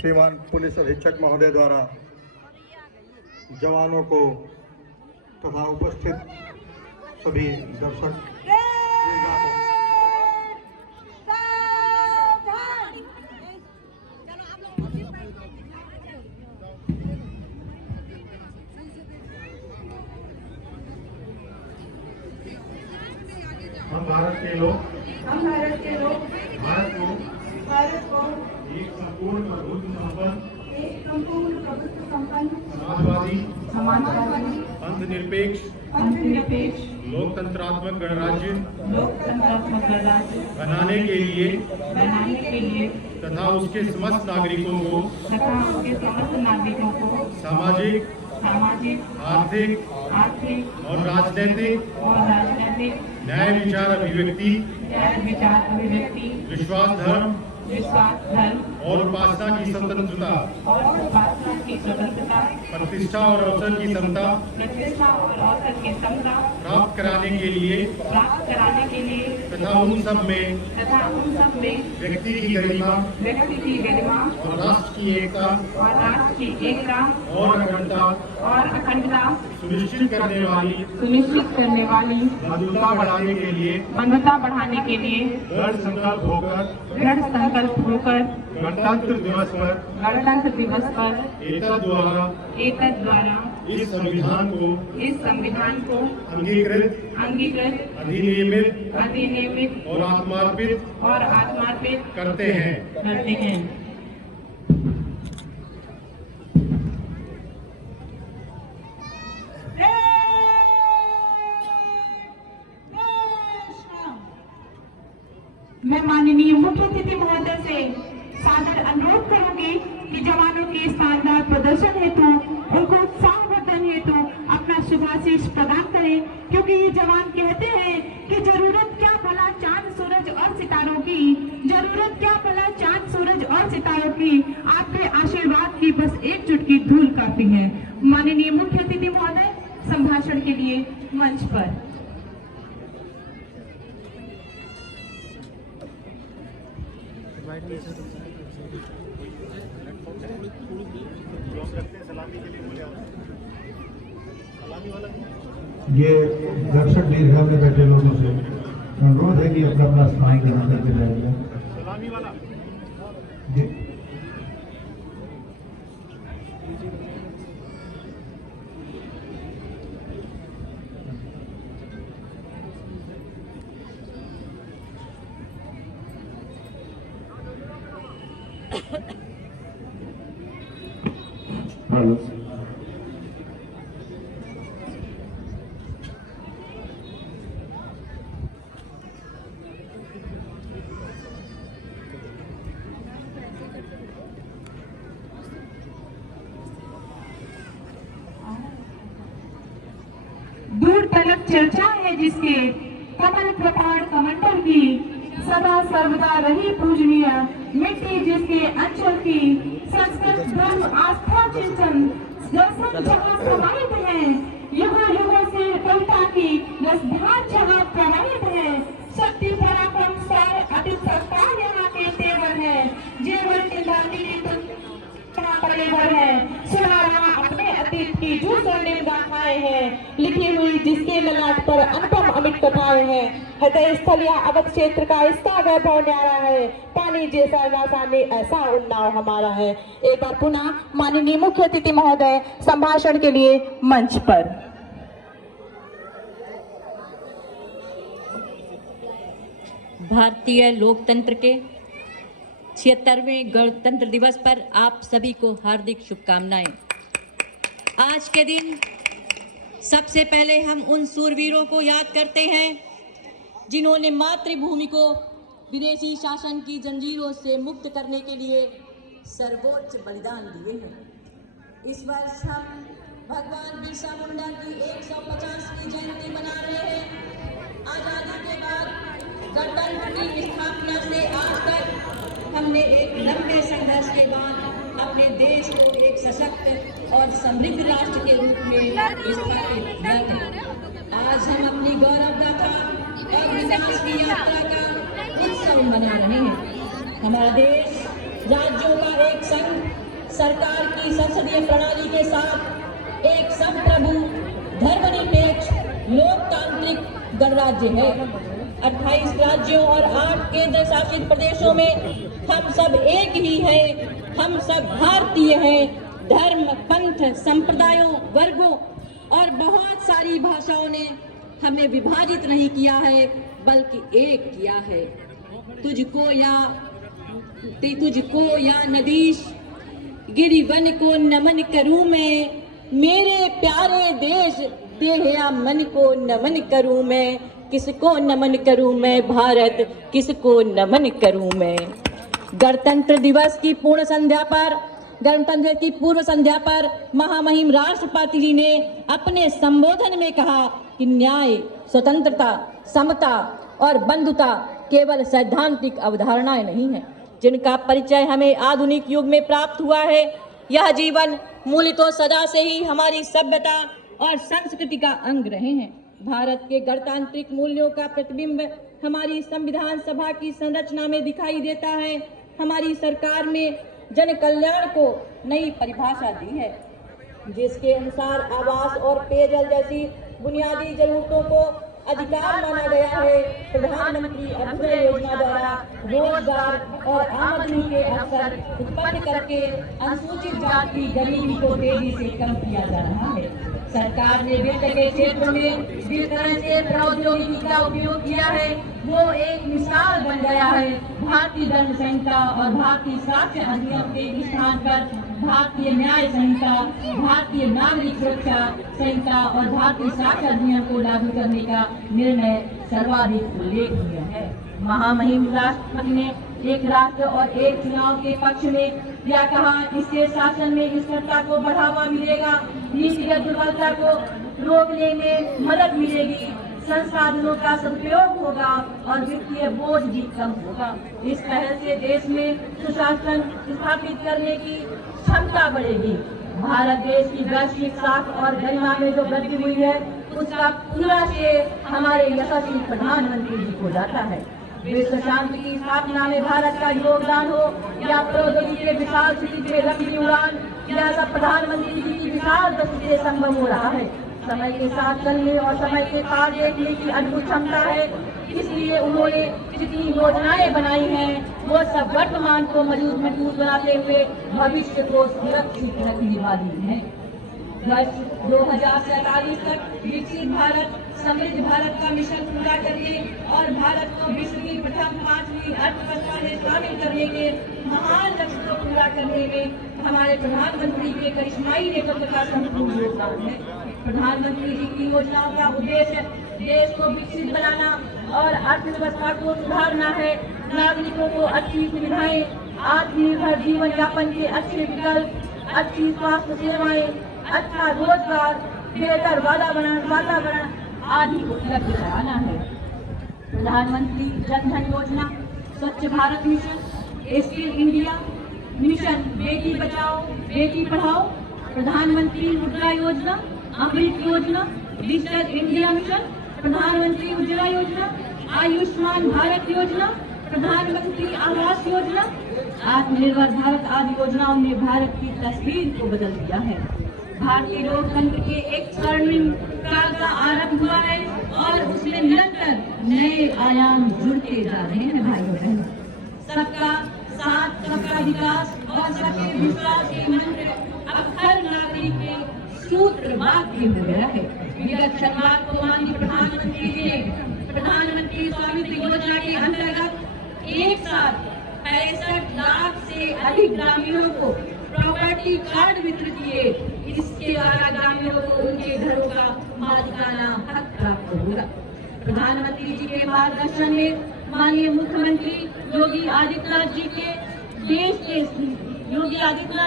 श्रीमान पुलिस अधीक्षक महोदय द्वारा जवानों को तथा उपस्थित सभी दर्शक हम भारत के लोग भारत को एक संपूर्ण प्रभुत्व संपन्न समाजवादी धर्मनिरपेक्ष लोकतंत्रात्मक गणराज्य बनाने के लिए तथा उसके समस्त नागरिकों को सामाजिक आर्थिक और राजनीतिक न्याय विचार अभिव्यक्ति विश्वास धर्म निस्वार्थ धर्म और उपासना की स्वतंत्रता, और उपासना की स्वतंत्रता, प्रतिष्ठा और अवसर की समता प्रतिष्ठा और अवसर की समता प्राप्त कराने के लिए तथा उन सब में व्यक्ति की गरिमा और राष्ट्र की एकता और अखंडता सुनिश्चित करने वाली बंधुता बढ़ाने के लिए दृढ़ संकल्प होकर गणतंत्र दिवस पर एतद द्वारा इस संविधान को अंगीकृत अधिनियमित और आत्मार्पित करते हैं। मैं माननीय मुख्य अतिथि महोदय से सादर अनुरोध करूंगी कि जवानों के शानदार प्रदर्शन हेतु उनको उत्साहवर्धन हेतु अपना शुभाशीष प्रदान करें, क्योंकि ये जवान कहते हैं कि जरूरत क्या भला चांद सूरज और सितारों की, जरूरत क्या भला चांद सूरज और सितारों की, आपके आशीर्वाद की बस एक चुटकी धूल काफी है। माननीय मुख्य अतिथि महोदय संभाषण के लिए मंच पर। ये दर्शक दीर्घा में बैठे लोगों से अनुरोध है कि अपना अपना स्थान ग्रहण करके जाइए। दूर तलक चर्चा है जिसके कमल प्रपाण कमंडल की, सदा सर्वदा रही पूजनीय मिट्टी जिसके अंचल की, संस्कृत धर्म आस्था चिंतन दर्शन जहाँ समाहित है, युगों युगों से कविता की रसधार जहाँ प्रवाहित है, शक्ति पराक्रम सार अति सत्ता यहाँ के तेवर है, जेवर चिंतानी पलेवर है, सुना रहा अपने अतीत की जो स्वर्णिम गाथाएं हैं, लिखी हुई जिसके ललाट पर अनुपम अमिट कथाएं हैं, हृदय स्थल या अवध क्षेत्र का इसका वैभव न्यारा है, पानी जैसा रासानी ऐसा उन्नाव हमारा है। एक बार पुनः माननीय मुख्य अतिथि महोदय संभाषण के लिए मंच पर। भारतीय लोकतंत्र के 76वें गणतंत्र दिवस पर आप सभी को हार्दिक शुभकामनाएं। आज के दिन सबसे पहले हम उन सूरवीरों को याद करते हैं जिन्होंने मातृभूमि को विदेशी शासन की जंजीरों से मुक्त करने के लिए सर्वोच्च बलिदान दिए हैं। इस वर्ष हम भगवान बिरसा मुंडा की 150वीं जयंती मना रहे हैं। आजादी के बाद गणतंत्र की स्थापना से आज तक हमने एक लंबे संघर्ष के बाद अपने देश को एक सशक्त और समृद्ध राष्ट्र के रूप में स्थापित किया था। आज हम अपनी गौरव गाथा और विकास की यात्रा का उत्सव मना रहे हैं। हमारा देश राज्यों का एक संघ, सरकार की संसदीय प्रणाली के साथ एक संप्रभु धर्मनिरपेक्ष लोकतांत्रिक गणराज्य है। 28 राज्यों और 8 केंद्र शासित प्रदेशों में हम सब एक ही हैं। हम सब भारतीय हैं। धर्म, पंथ, संप्रदायों, वर्गों और बहुत सारी भाषाओं ने हमें विभाजित नहीं किया है, बल्कि एक किया है। तुझको या नदीश गिरिवन को नमन करूं मैं, मेरे प्यारे देश देह या मन को नमन करूं मैं, किसको नमन करूं मैं भारत, किसको नमन करूं मैं। गणतंत्र दिवस की पूर्व संध्या पर महामहिम राष्ट्रपति जी ने अपने संबोधन में कहा कि न्याय, स्वतंत्रता, समता और बंधुता केवल सैद्धांतिक अवधारणाएं नहीं है, जिनका परिचय हमें आधुनिक युग में प्राप्त हुआ है। यह जीवन मूल्य तो सदा से ही हमारी सभ्यता और संस्कृति का अंग रहे हैं। भारत के गणतांत्रिक मूल्यों का प्रतिबिंब हमारी संविधान सभा की संरचना में दिखाई देता है। हमारी सरकार ने जन कल्याण को नई परिभाषा दी है, जिसके अनुसार आवास और पेयजल जैसी बुनियादी जरूरतों को अधिकार माना गया है। प्रधानमंत्री अभ्युदय योजना द्वारा रोजगार और आमदनी के अवसर उत्पन्न करके अनुसूचित जाति की गरीबी को तेजी से कम किया जा रहा है। सरकार ने वित्त के क्षेत्र में जिस तरह से प्रौद्योगिकी का उपयोग किया है वो एक मिसाल बन गया है। भारतीय दंड संहिता और भारतीय साक्ष्य अधिनियम के स्थान पर भारतीय न्याय संहिता, भारतीय नागरिक सुरक्षा संहिता और भारतीय साक्ष्य अधिनियम को लागू करने का निर्णय सर्वाधिक उल्लेखनीय है। महामहिम राष्ट्रपति ने एक राष्ट्र और एक चुनाव के पक्ष में यह कहा, इससे शासन में स्थिरता को बढ़ावा मिलेगा, नीतिगत दुर्बलता को रोकने में मदद मिलेगी, संसाधनों का सदुपयोग होगा और वित्तीय बोझ भी कम होगा। इस पहल से देश में सुशासन स्थापित करने की क्षमता बढ़ेगी। भारत देश की वैश्विक साख और गरिमा में जो वृद्धि हुई है उसका पूरा श्रेय हमारे यशस्वी प्रधानमंत्री जी को जाता है। विश्व शांति की स्थापना में भारत का योगदान हो या प्रौद्योगिकी के विशाल क्षेत्र में लंबी उड़ान, यह सब प्रधानमंत्री जी की विशाल दृष्टि से संभव हो रहा है। समय के साथ चलने और समय के पार देखने की अद्भुत क्षमता है। इसलिए उन्होंने जितनी योजनाएं बनाई हैं वो सब वर्तमान को मजबूत बनाते हुए भविष्य को सुरक्षित रखने वाली है। वर्ष 2047 तक विकसित भारत समृद्ध भारत का मिशन पूरा करने और भारत को विश्व की प्रथम 5वीं अर्थव्यवस्था में शामिल करने के महान लक्ष्य को पूरा करने में हमारे प्रधानमंत्री के करिश्माई नेतृत्व का संपूर्ण योगदान है। प्रधानमंत्री जी की योजनाओं का उद्देश्य देश को विकसित बनाना और अर्थव्यवस्था को सुधारना है। नागरिकों को अच्छी सुविधाएं, आत्मनिर्भर जीवन यापन के अच्छे विकल्प, अच्छी स्वास्थ्य सेवाएं, अच्छा रोजगार, बेहतर वातावरण आदि उपलब्ध कराना है। प्रधानमंत्री जन धन योजना, स्वच्छ Bharat mission, skill India mission, Beti Bachao Beti Padhao, प्रधानमंत्री मुद्रा योजना, अमृत योजना, डिजिटल इंडिया मिशन, प्रधानमंत्री उज्ज्वला योजना, आयुष्मान भारत योजना, प्रधानमंत्री आवास योजना, आत्मनिर्भर भारत आदि योजनाओं ने भारत की तस्वीर को बदल दिया है। भारतीय लोकतंत्र के एक स्वर्णिम काल का आरंभ हुआ है और उसमें निरंतर नए आयाम जुड़ते जा रहे हैं। भाइयों बहनों, सबका साथ, सबका विकास और सबके विश्वास के मंत्र अब हर नागरिक के सूत्र वाक्य हो गया है। विगत शनिवार को माननीय प्रधानमंत्री जी ने प्रधानमंत्री स्वामित्व योजना के अंतर्गत एक साथ 65 लाख से अधिक ग्रामीणों को प्रॉपर्टी कार्ड वितरित किए। इसके द्वारा ग्रामीणों को उनके घरों का मालिकाना हक प्राप्त होगा। प्रधानमंत्री जी के मार्गदर्शन में माननीय मुख्यमंत्री योगी आदित्यनाथ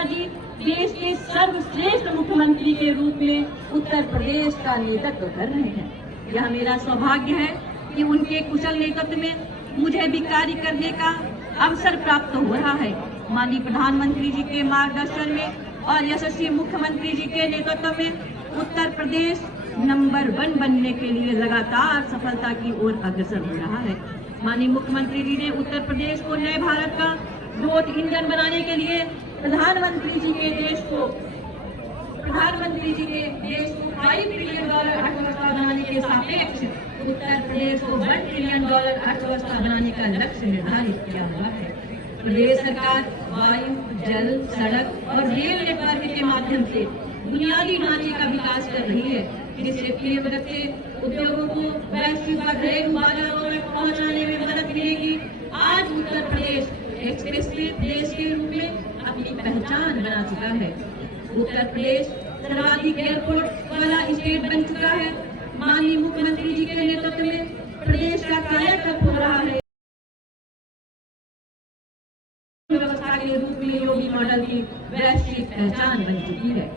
जी देश के सर्वश्रेष्ठ मुख्यमंत्री के रूप में उत्तर प्रदेश का नेतृत्व कर रहे हैं। यह मेरा सौभाग्य है कि उनके कुशल नेतृत्व में मुझे भी कार्य करने का अवसर प्राप्त हो रहा है। माननीय प्रधानमंत्री जी के मार्गदर्शन में और यशस्वी मुख्यमंत्री जी के नेतृत्व में उत्तर प्रदेश नंबर 1 बनने के लिए लगातार सफलता की ओर अग्रसर हो रहा है। माननीय मुख्यमंत्री जी ने उत्तर प्रदेश को नए भारत का ग्रोथ इंजन बनाने के लिए प्रधानमंत्री जी के देश को $5 ट्रिलियन अर्थव्यवस्था बनाने के सापेक्ष उत्तर प्रदेश को $1 ट्रिलियन अर्थव्यवस्था बनाने का लक्ष्य निर्धारित किया हुआ है। प्रदेश सरकार वायु, जल, सड़क और रेल नेटवर्क के माध्यम से बुनियादी ढांचे का विकास कर रही है, जिससे प्रिय बच्चे उद्योगों को वैश्विक घरेलू बाजारों में पहुंचाने में मदद मिलेगी। आज उत्तर प्रदेश एक्सप्रेसवे देश के रूप में अपनी पहचान बना चुका है। उत्तर प्रदेश सर्वाधिक एयरपोर्ट वाला स्टेट बन चुका है। माननीय मुख्यमंत्री जी के नेतृत्व में प्रदेश का कायाकल्प हो रहा है। व्यवस्था के रूप में योगी मॉडल की वैश्विक पहचान बन चुकी है।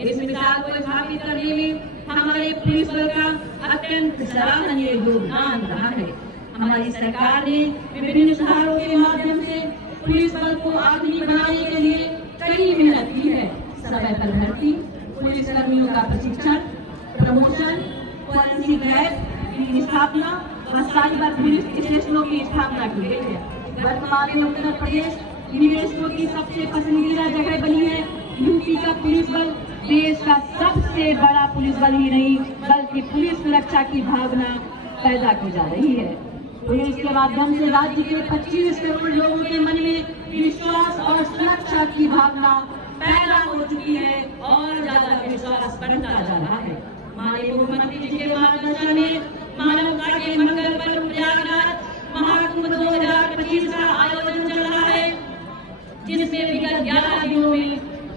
इस मिसाल को स्थापित करने में हमारे पुलिस बल का अत्यंत सराहनीय योगदान रहा है। हमारी सरकार ने विभिन्न सुधारों के माध्यम से पुलिस बल को आधुनिक बनाने के लिए कड़ी मेहनत की है। समय पर भर्ती, पुलिस कर्मियों का प्रशिक्षण, प्रमोशन, फॉरेंसिक लैब की स्थापना और साइबर पुलिस स्टेशनों की स्थापना की गई है। वर्तमान में उत्तर प्रदेश निवेशकों की सबसे पसंदीदा जगह बनी है। यूपी का पुलिस बल देश का सबसे बड़ा पुलिस बल ही नहीं बल्कि पुलिस सुरक्षा की भावना पैदा की जा रही है। पुलिस के माध्यम से राज्य के 25 करोड़ लोगों के मन में विश्वास और सुरक्षा की भावना पैदा हो चुकी है और ज्यादा विश्वास बढ़ता जा रहा है। माननीय मुख्यमंत्री जी के मार्गदर्शन में मानवता के मंगल पर प्रयागराज महाकुंभ 2025 का आयोजन चल रहा है, जिसमें विगत 11 दिनों में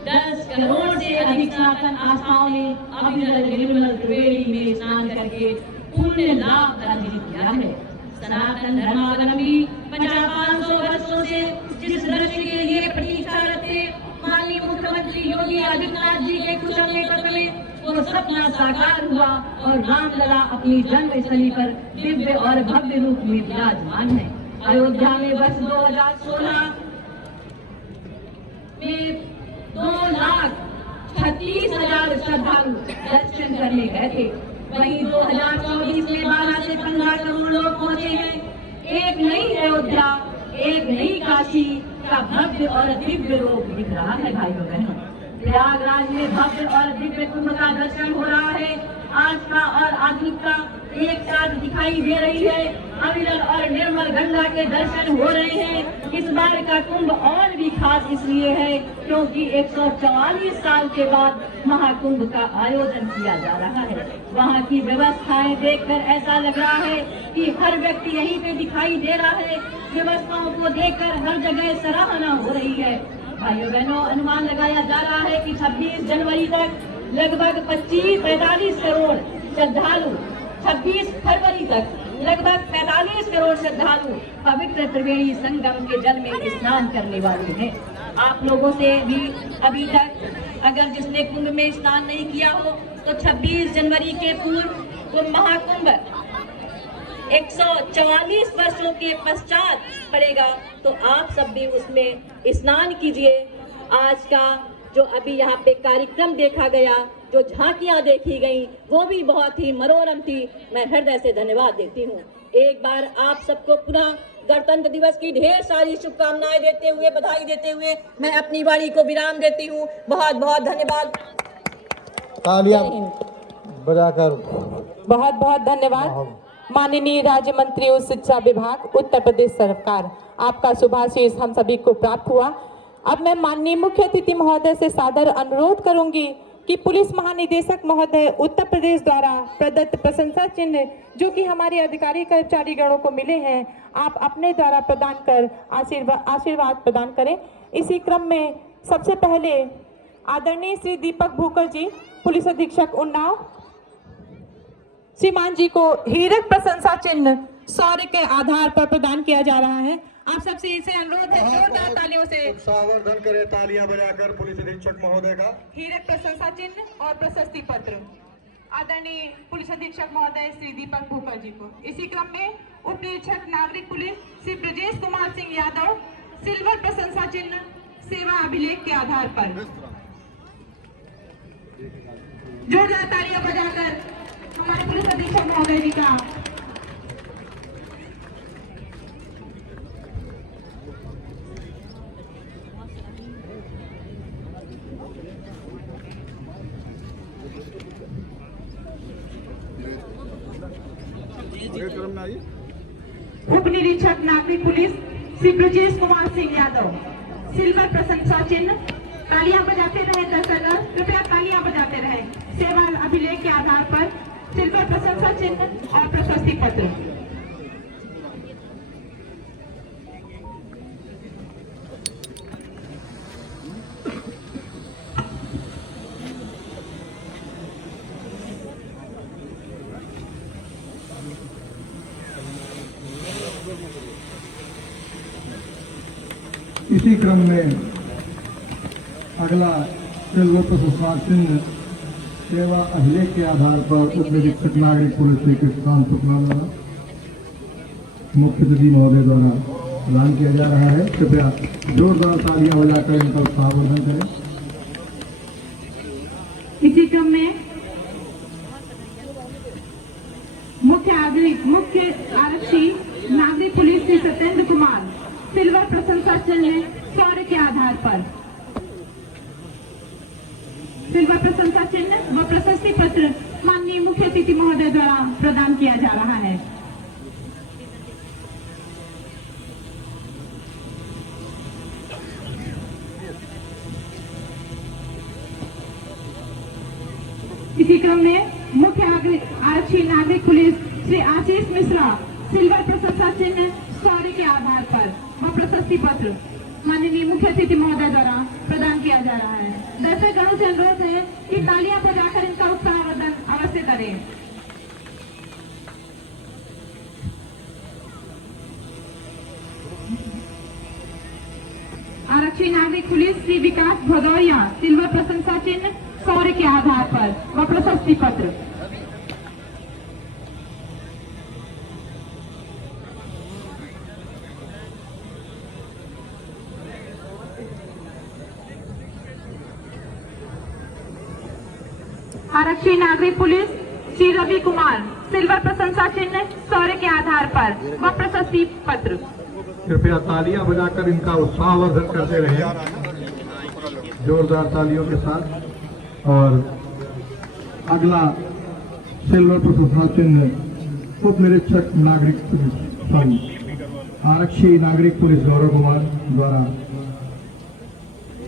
10 करोड़ से अधिक सनातन आस्थाओं ने अविरल निर्मल त्रिवेणी में स्नान करके पुण्य लाभ अर्जित किया है। सनातन धर्मावलंबी 500 वर्षों से जिस दृश्य के लिए प्रतीक्षारत थे, माननीय मुख्यमंत्री योगी आदित्यनाथ जी के कुशल नेतृत्व में वो सपना साकार हुआ और रामलला अपनी जन्मस्थली पर दिव्य और भव्य रूप में विराजमान है। अयोध्या में वर्ष 2016 में 2,36,000 श्रद्धालु दर्शन करने गए थे। वहीं 2024 में 12 से 15 करोड़ लोग पहुंचे हैं। एक नई अयोध्या, एक नई काशी का भव्य और दिव्य रूप दिख रहा है। भाइयों बहनों, प्रयागराज में भव्य और दिव्य कुंभ का दर्शन हो रहा है। आस्था और आधुनिकता एक साथ दिखाई दे रही है। अविरल और निर्मल गंगा के दर्शन हो रहे हैं। इस बार का कुंभ और भी खास इसलिए है क्योंकि 144 साल के बाद महाकुंभ का आयोजन किया जा रहा है। वहाँ की व्यवस्थाएं देखकर ऐसा लग रहा है कि हर व्यक्ति यहीं पे दिखाई दे रहा है। व्यवस्थाओं को देखकर हर जगह सराहना हो रही है। भाइयों बहनों, अनुमान लगाया जा रहा है कि 26 जनवरी तक लगभग 25-45 करोड़ श्रद्धालु, 26 फरवरी तक लगभग 45 करोड़ श्रद्धालु पवित्र त्रिवेणी संगम के जल में स्नान करने वाले हैं। आप लोगों से भी अभी तक अगर जिसने कुंभ में स्नान नहीं किया हो तो 26 जनवरी के पूर्व वो महाकुंभ 144 वर्षों के पश्चात पड़ेगा, तो आप सब भी उसमें स्नान कीजिए। आज का जो अभी यहाँ पे कार्यक्रम देखा गया, जो झांकियां देखी गई, वो भी बहुत ही मनोरम थी। मैं हृदय से धन्यवाद देती हूँ। एक बार आप सबको पुनः गणतंत्र दिवस की ढेर सारी शुभकामनाएं देते हुए, बधाई देते हुए मैं अपनी वाणी को विराम देती हूँ। बहुत बहुत धन्यवाद। तालियां बजाकर बहुत बहुत धन्यवाद। माननीय राज्य मंत्री उच्च शिक्षा विभाग उत्तर प्रदेश सरकार, आपका शुभाशीष हम सभी को प्राप्त हुआ। अब मैं माननीय मुख्य अतिथि महोदय से सादर अनुरोध करूंगी कि पुलिस महानिदेशक महोदय उत्तर प्रदेश द्वारा प्रदत्त प्रशंसा चिन्ह जो कि हमारे अधिकारी कर्मचारी गणों को मिले हैं, आप अपने द्वारा प्रदान कर आशीर्वाद प्रदान करें। इसी क्रम में सबसे पहले आदरणीय श्री दीपक भूकर जी, पुलिस अधीक्षक उन्नाव, श्रीमान जी को हीरक प्रशंसा चिन्ह शौर्य के आधार पर प्रदान किया जा रहा है। आप सबसे इसे अनुरोध है जोरदार तालियों से उत्साहवर्धन करें, तालियां बजाकर पुलिस अधीक्षक महोदय का हीरक प्रशंसा चिन्ह और प्रशस्ति पत्र आदरणीय पुलिस अधीक्षक महोदय श्री दीपक भूकर जी को। इसी क्रम में उप निरीक्षक नागरिक पुलिस श्री ब्रजेश कुमार सिंह यादव सिल्वर प्रशंसा चिन्ह सेवा अभिलेख के आधार पर जोरदार तालियां बजाकर हमारे पुलिस अधीक्षक महोदय जी का उप निरीक्षक नागरिक पुलिस श्री ब्रजेश कुमार सिंह यादव सिल्वर प्रशंसा चिन्ह। तालियां बजाते रहे दर्शक, कृपया तालियां बजाते रहे। सेवा अभिलेख के आधार पर सिल्वर प्रशंसा चिन्ह और प्रशस्ति पत्र। इसी क्रम में अगला सिल्वर प्रशंसा चिन्ह सेवा अभिलेख के आधार पर उप निरीक्षक नागरिक पुलिस श्री कृष्णांत शुक्ला द्वारा मुख्य अतिथि महोदय द्वारा प्रदान किया जा रहा है। कृपया जोरदार तालियां बजाकर इनका उत्साहवर्धन करें। इसी क्रम में मुख्य आरक्षी नागरिक पुलिस श्री सत्येंद्र कुमार सिल्वर प्रशंसा चिन्ह शौर्य के आधार पर सिल्वर प्रशंसा चिन्ह व प्रशस्ति पत्र माननीय मुख्य अतिथि महोदय द्वारा प्रदान किया जा रहा है। इसी क्रम में मुख्य आरक्षी नागरिक पुलिस श्री आशीष मिश्रा सिल्वर प्रशंसा चिन्ह शौर्य के आधार पर व प्रशस्ति पत्र माननीय मुख्य अतिथि महोदय द्वारा प्रदान किया जा रहा है। दर्शक गणों से अनुरोध है कि तालियां बजाकर इनका उत्साहवर्धन अवश्य करें। आरक्षी नागरिक पुलिस श्री विकास भदौरिया सिल्वर प्रशंसा चिन्ह शौर्य के आधार पर व प्रशस्ति पत्र। आरक्षी नागरिक पुलिस श्री रवि कुमार सिल्वर प्रशंसा चिन्ह शौर्य के आधार पर व प्रशस्ति पत्र। कृपया तालियां बजाकर इनका उत्साहवर्धन करते रहें, जोरदार तालियों के साथ। और अगला सिल्वर प्रशंसा चिन्ह उप निरीक्षक नागरिक पुलिस आरक्षी नागरिक पुलिस गौरव कुमार द्वारा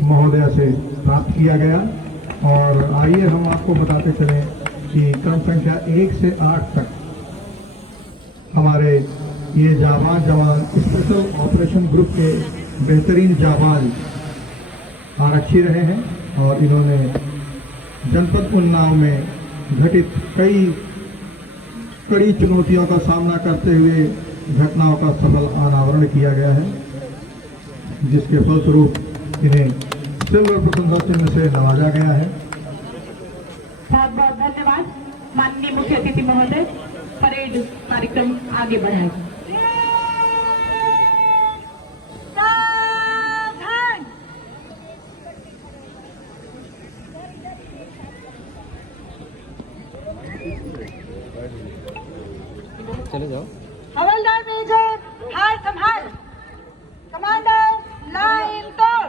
महोदय से प्राप्त किया गया। और आइए हम आपको बताते चलें कि क्रम संख्या 1 से 8 तक हमारे ये जाबाज जवान स्पेशल ऑपरेशन ग्रुप के बेहतरीन जाबाज आरक्षी रहे हैं और इन्होंने जनपद उन्नाव में घटित कड़ी चुनौतियों का सामना करते हुए घटनाओं का सफल अनावरण किया गया है, जिसके फलस्वरूप इन्हें सिल्वर प्रशंसा चिन्ह से नवाजा गया है। बहुत बहुत धन्यवाद माननीय मुख्य अतिथि महोदय। परेड कार्यक्रम आगे बढ़ाएगा। चले जाओ। हवलदार मेजर हार संभाल, कमांडर लाइन तोड़।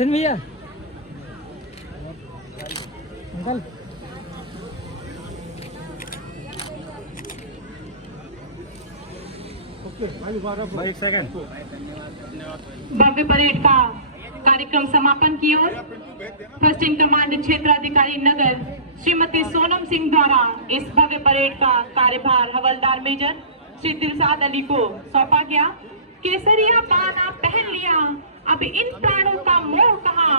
भैया अंकल एक सेकंड। भव्य परेड का कार्यक्रम समापन की ओर फर्स्ट इन कमांड क्षेत्राधिकारी नगर श्रीमती सोनम सिंह द्वारा इस भव्य परेड का कार्यभार हवलदार मेजर श्री दिलशाद अली को सौंपा गया। केसरिया बाना पहन लिया, अब इन प्राणों का मोह कहाँ,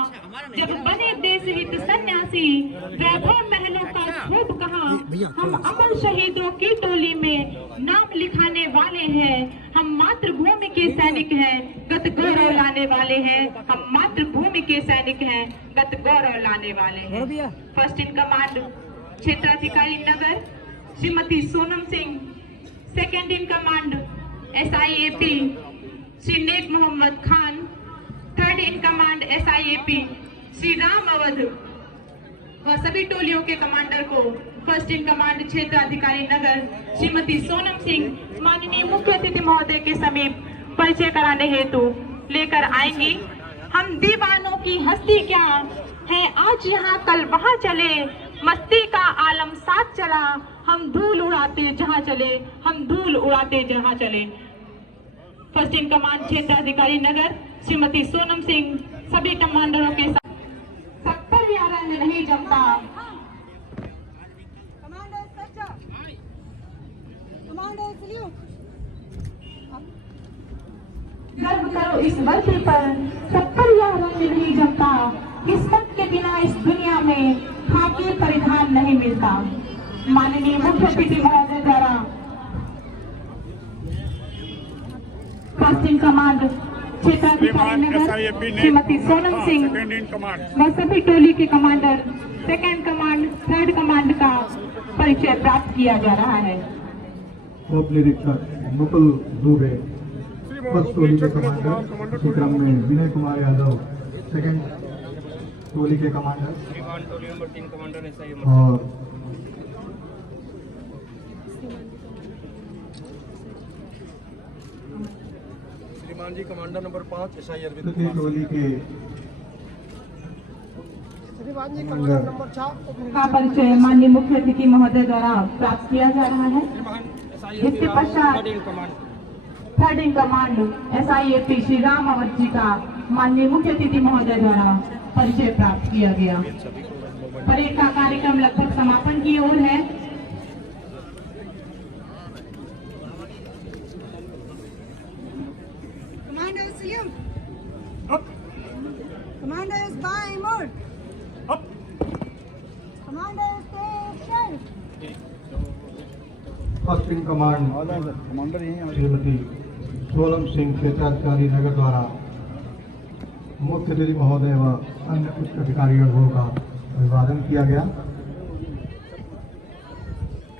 जब बने देश हित सन्यासी, वैभव महलों का खूब कहाँ। हम अमर शहीदों की टोली में नाम लिखाने वाले हैं, हम मातृभूमि के सैनिक हैं, गत गौरव लाने वाले हैं। हम मातृभूमि के सैनिक हैं, गत गौरव लाने वाले हैं। फर्स्ट इन कमांड क्षेत्राधिकारी नगर Shrimati Sonam Singh, second in command SIAP Shri Nek Mohammad Khan, third in command SIAP Shri Ram Awadh व सभी टोलियों के कमांडर को फर्स्ट इन कमांड क्षेत्राधिकारी नगर श्रीमती सोनम सिंह माननीय मुख्य अतिथि महोदय के समीप परिचय कराने हेतु लेकर आएंगी। हम दीवानों की हस्ती क्या है, आज यहाँ कल वहाँ चले, मस्ती का आलम साथ चला, हम धूल उड़ाते जहाँ चले, हम धूल उड़ाते जहाँ चले। फर्स्ट इन कमांड क्षेत्राधिकारी नगर श्रीमती सोनम सिंह सभी कमांडरों के साथ 70 में नहीं जमता। गर्व करो इस वर्दी पर, 70 में नहीं जमता। किस्मत के बिना इस दुनिया में खाकी परिधान नहीं मिलता। माननीय मुख्य अतिथि महोदय द्वारा फर्स्ट इन कमांड क्षेत्राधिकारी नगर श्रीमती सोनम सिंह व सभी टोली के commander second command third command का परिचय प्राप्त किया जा रहा है। उप निरीक्षक मुकुल दुबे फर्स्ट टोली के कमांडर, इसी क्रम में विनय कुमार यादव सेकंड टोली के कमांडर और श्रीमान जी कमांडर नंबर 5 एसआई अरविंद तृतीय टोली के श्रीमान जी कमांडर नंबर 4 का परिचय माननीय मुख्य अतिथि महोदय द्वारा प्राप्त किया जा रहा है। इसके पश्चात third in command SIAP Shri Ram Awadh ji का माननीय मुख्य अतिथि महोदय द्वारा परिचय प्राप्त किया गया। परेड का कार्यक्रम लगभग समापन की ओर है। Commander is by mode. Commander station. First in command Shrimati Sonam Singh क्षेत्राधिकारी नगर द्वारा मुख्य अतिथि महोदय व अन्य उच्च अधिकारियों का अभिवादन किया गया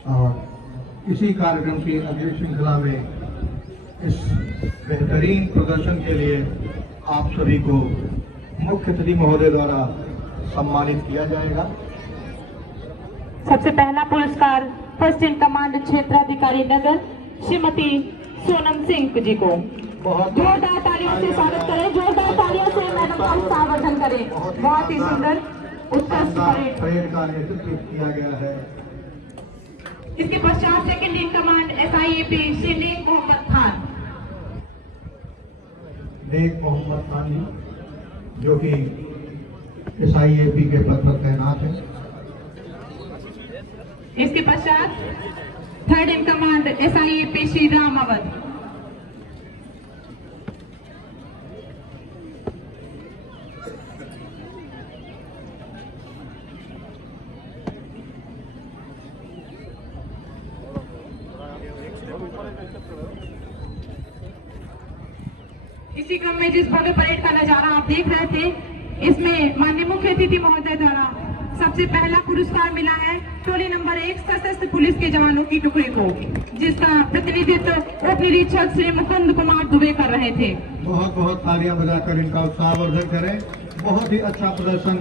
और इसी कार्यक्रम की अगली श्रृंखला में इस बेहतरीन प्रदर्शन के लिए आप सभी को मुख्य अतिथि महोदय द्वारा सम्मानित किया जाएगा। सबसे पहला पुरस्कार फर्स्ट इन कमांड क्षेत्राधिकारी नगर श्रीमती सोनम सिंह जी को जोरदार तालियों से स्वागत करें। जोरदार तालियों से मैडम का उत्साहवर्धन करें। बहुत ही सुंदर उत्कृष्ट परेड का नेतृत्व किया गया है। इसके पश्चात second in command SIAP Shri Nek Mohammad Khan. Nek Mohammad Khan ji जो कि SIAP के पद पर तैनात है। इसके पश्चात third in command SIAP Shri Ram Awadh. इसी क्रम में जिस भव्य परेड का नजारा आप देख रहे थे, इसमें माननीय मुख्य अतिथि महोदय द्वारा सबसे पहला पुरस्कार मिला है टोली नंबर 1 सशस्त्र पुलिस के जवानों की टुकड़ी को, जिसका प्रतिनिधित्व उप निरीक्षक श्री मुकुंद कुमार दुबे कर रहे थे। बहुत बहुत तालियां बजाकर इनका उत्साहवर्धन करें। बहुत ही अच्छा प्रदर्शन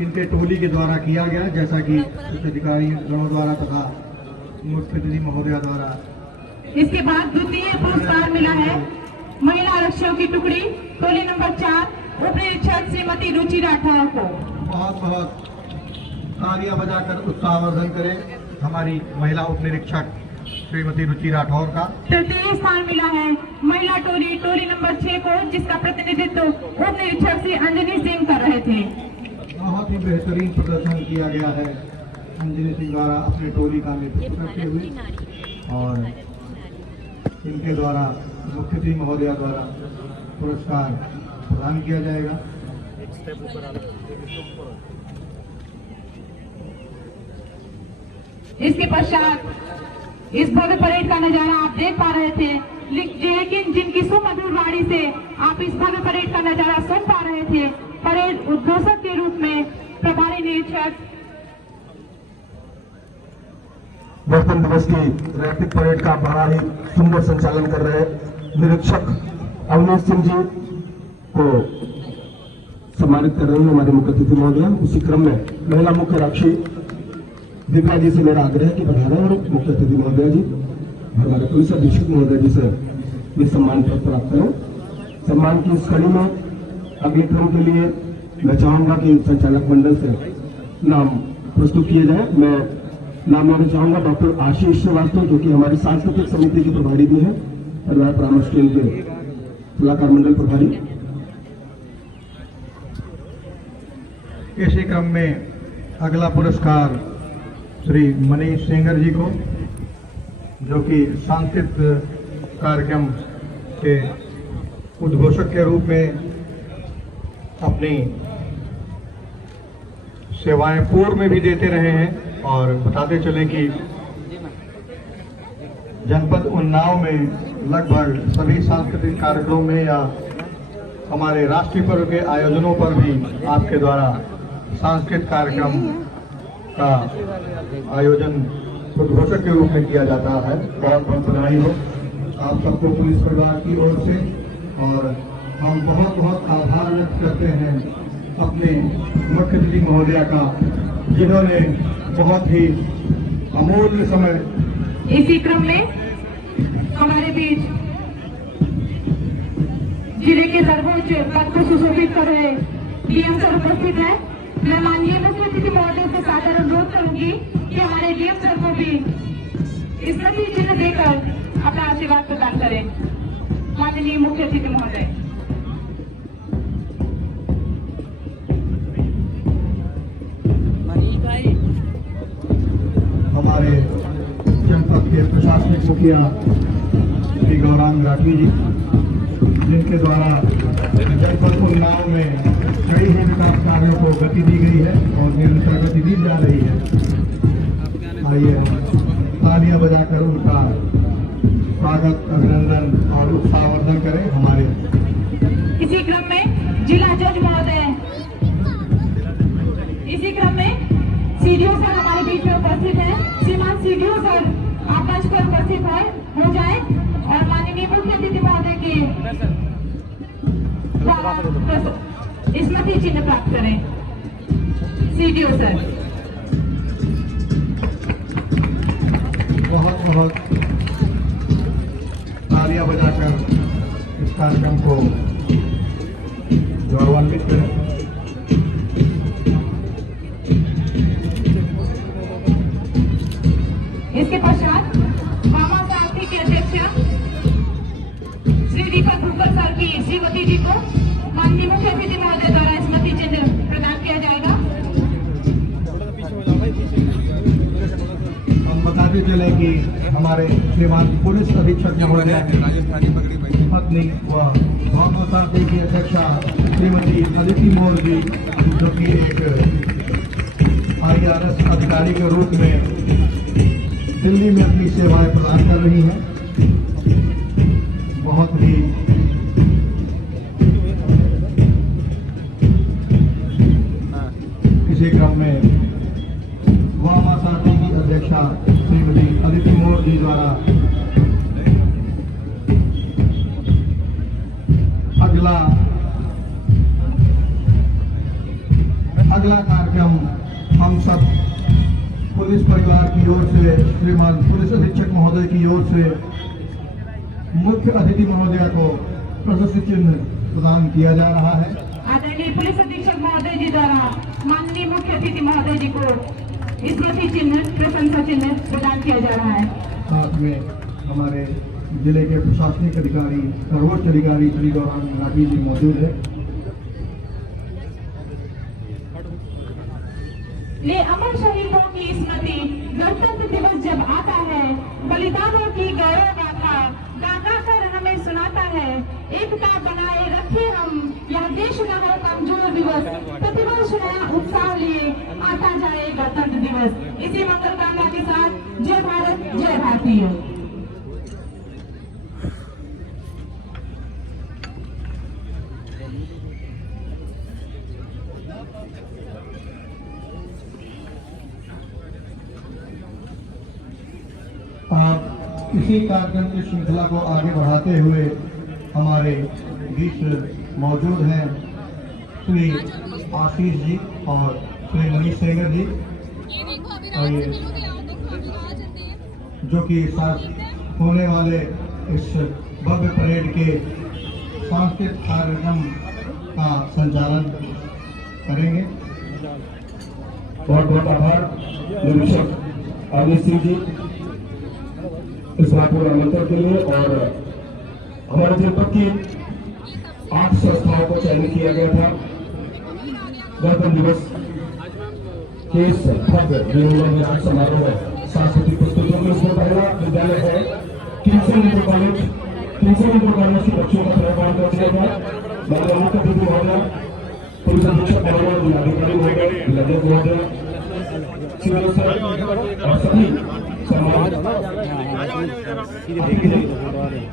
इनके टोली के द्वारा किया गया, जैसा कि उच्च अधिकारी गणों द्वारा तथा मुख्य अतिथि महोदय द्वारा। इसके बाद द्वितीय पुरस्कार मिला है महिला आरक्षियों की टुकड़ी टोली नंबर 4 उप निरीक्षक श्रीमती रुचि राठौर को। बहुत बहुत तालियां बजाकर उत्साहवर्धन करें हमारी महिला उप निरीक्षक श्रीमती रुचि राठौर का। तृतीय स्थान मिला है महिला टोली नंबर 6 को, जिसका प्रतिनिधित्व उप निरीक्षक श्री अंजनी सिंह कर रहे थे। बहुत ही बेहतरीन प्रदर्शन किया गया है अंजनी सिंह द्वारा अपने टोली का नेतृत्व करते हुए, और इनके द्वारा मुख्य अतिथि महोदय द्वारा पुरस्कार प्रदान किया जाएगा। इसके पश्चात इस भव्य परेड का नजारा आप देख पा रहे थे, लेकिन जिनकी सुमधुर वाणी से आप इस भव्य परेड का नजारा सुन पा रहे थे, परेड उद्घोषक के रूप में प्रभारी निरीक्षक गणतंत्र दिवस की रैपिड परेड का बड़ा ही सुंदर संचालन कर रहे निरीक्षक अवनीश सिंह जी को सम्मानित कर रही है हमारे मुख्य अतिथि महोदय। उसी क्रम में महिला मुख्य आरक्षी दिव्या जी से मेरा आग्रह है कि बढ़ाना और मुख्य अतिथि महोदय जी हमारे पुलिस अधीक्षक महोदय जी से ये सम्मान पत्र प्राप्त करें। सम्मान की इस कड़ी में अगले क्रम के लिए मैं चाहूंगा कि संचालक मंडल से नाम प्रस्तुत किए जाए। मैं नाम लेना चाहूंगा डॉक्टर आशीष श्रीवास्तव, जो कि हमारी सांस्कृतिक समिति के प्रभारी भी हैं, परिवार परामर्श केंद्र के सलाहकार मंडल प्रभारी। इसी क्रम में अगला पुरस्कार श्री मनीष सेंगर जी को, जो कि सांस्कृतिक कार्यक्रम के उद्घोषक के रूप में अपनी सेवाएं पूर्व में भी देते रहे हैं। और बताते चलें कि जनपद उन्नाव में लगभग सभी सांस्कृतिक कार्यक्रमों में या हमारे राष्ट्रीय पर्व के आयोजनों पर भी आपके द्वारा सांस्कृतिक कार्यक्रम का आयोजन उद्घोषक के रूप में किया जाता है। बहुत बहुत बधाई हो आप सबको पुलिस परिवार की ओर से, और हम बहुत बहुत आभार व्यक्त करते हैं अपने मुख्य अतिथि महोदया का, जिन्होंने बहुत ही अमूल्य समय। इसी क्रम में हमारे बीच जिले के सर्वोच्च पद को सुशोभित कर रहे डीएम सर उपस्थित है। मैं माननीय मुख्य अतिथि महोदय से सादर अनुरोध करूंगी कि हमारे डीएम सर को भी स्मृति चिन्ह देकर अपना आशीर्वाद प्रदान करें। माननीय मुख्य अतिथि महोदय। हमारे जनपद के प्रशासनिक मुखिया श्री गौरांग राठी जी, जिनके द्वारा जनपद उन्नाव में कई ही विकास कार्यों को गति दी गई है और निरंतर गति दी जा रही है। आइए तालियां बजाकर उनका स्वागत, अभिनंदन और उत्साहवर्धन करें। हमारे इसी क्रम में जिला जज महोदय, इसी क्रम में सीडीओ सर हमारे बीच में उपस्थित है। श्रीमान सीडीओ सर आप मंच पर उपस्थित हो जाए और माननीय मुख्य अतिथि महोदय की स्मृति चिन्ह प्राप्त करें। CDO sir. बहुत बहुत तालियां बजाकर इस कार्यक्रम को गौरवान्वित करें। इसके पश्चात मामा साथी के अध्यक्ष श्री दीपक भूकर सर की श्रीमती जी को माननीय मुख्य अतिथि महोदय द्वारा स्मृति चिन्ह प्रदान किया जाएगा। हम बताते चले कि हमारे श्रीमान पुलिस अधीक्षक महोदय पत्नी व मामा साथी की अध्यक्षा श्रीमती अदिति मोर जी, जो कि एक IRS अधिकारी के रूप में दिल्ली में अपनी सेवाएं प्रदान कर रही हैं। बहुत ही इसी क्रम में वामा साथी की अध्यक्षा श्रीमती अदिति मोर जी द्वारा अगला कार्यक्रम हम सब पुलिस परिवार की ओर से श्रीमान पुलिस अधीक्षक महोदय की ओर से मुख्य अतिथि महोदया को प्रशस्ति चिन्ह प्रदान किया जा रहा है। आदरणीय पुलिस अधीक्षक महोदय जी द्वारा माननीय मुख्य अतिथि महोदय जी को स्मृति चिन्ह, प्रशंसा चिन्ह प्रदान किया जा रहा है। साथ में हमारे जिले के प्रशासनिक अधिकारी, सर्वोच्च अधिकारी श्री गौरांग राठी जी मौजूद है। ये अमर शहीदों की स्मृति गणतंत्र दिवस जब आता है, बलिदानों की गौरव गाथा गा कर हमें सुनाता है। एकता बनाए रखे हम, यह देश न हो कमजोर दिवस, प्रतिवर्ष नया उत्साह लिए आता जाए गणतंत्र दिवस। इसी मंगल कामना के साथ जय भारत, जय भारतीय। इसी कार्यक्रम की श्रृंखला को आगे बढ़ाते हुए हमारे बीच मौजूद हैं श्री आशीष जी और श्री मनीष सेंगर जी, और जो कि साथ होने वाले इस भव्य परेड के सांस्कृतिक कार्यक्रम का संचालन करेंगे। बहुत बहुत आभार निरीक्षक अनिल सिंह जी इस महत्वपूर्ण आमंत्रण के लिए। और हमारे जनपद की 8 संस्थाओं को चयनित किया गया था गणतंत्र दिवस के इस भव्य विरोध समारोह सांस्कृतिक प्रस्तुतियों में। इसमें पहला विद्यालय है किंगसन इंटर कॉलेज। किंगसन इंटर कॉलेज के बच्चों का प्रदान कर दिया गया। माननीय मुख्य अतिथि महोदय, पुलिस अधीक्षक महोदय, जिलाधिकारी महोदय, जिलाध्यक्ष महोदय, सिविल सर और सभी सम्मानित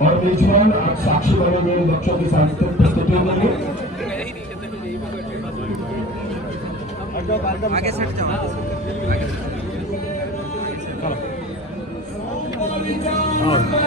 और मेजबान साक्षी बने हुए बच्चों की सांस्कृतिक प्रस्तुतियों में आगे सेट जाओ। और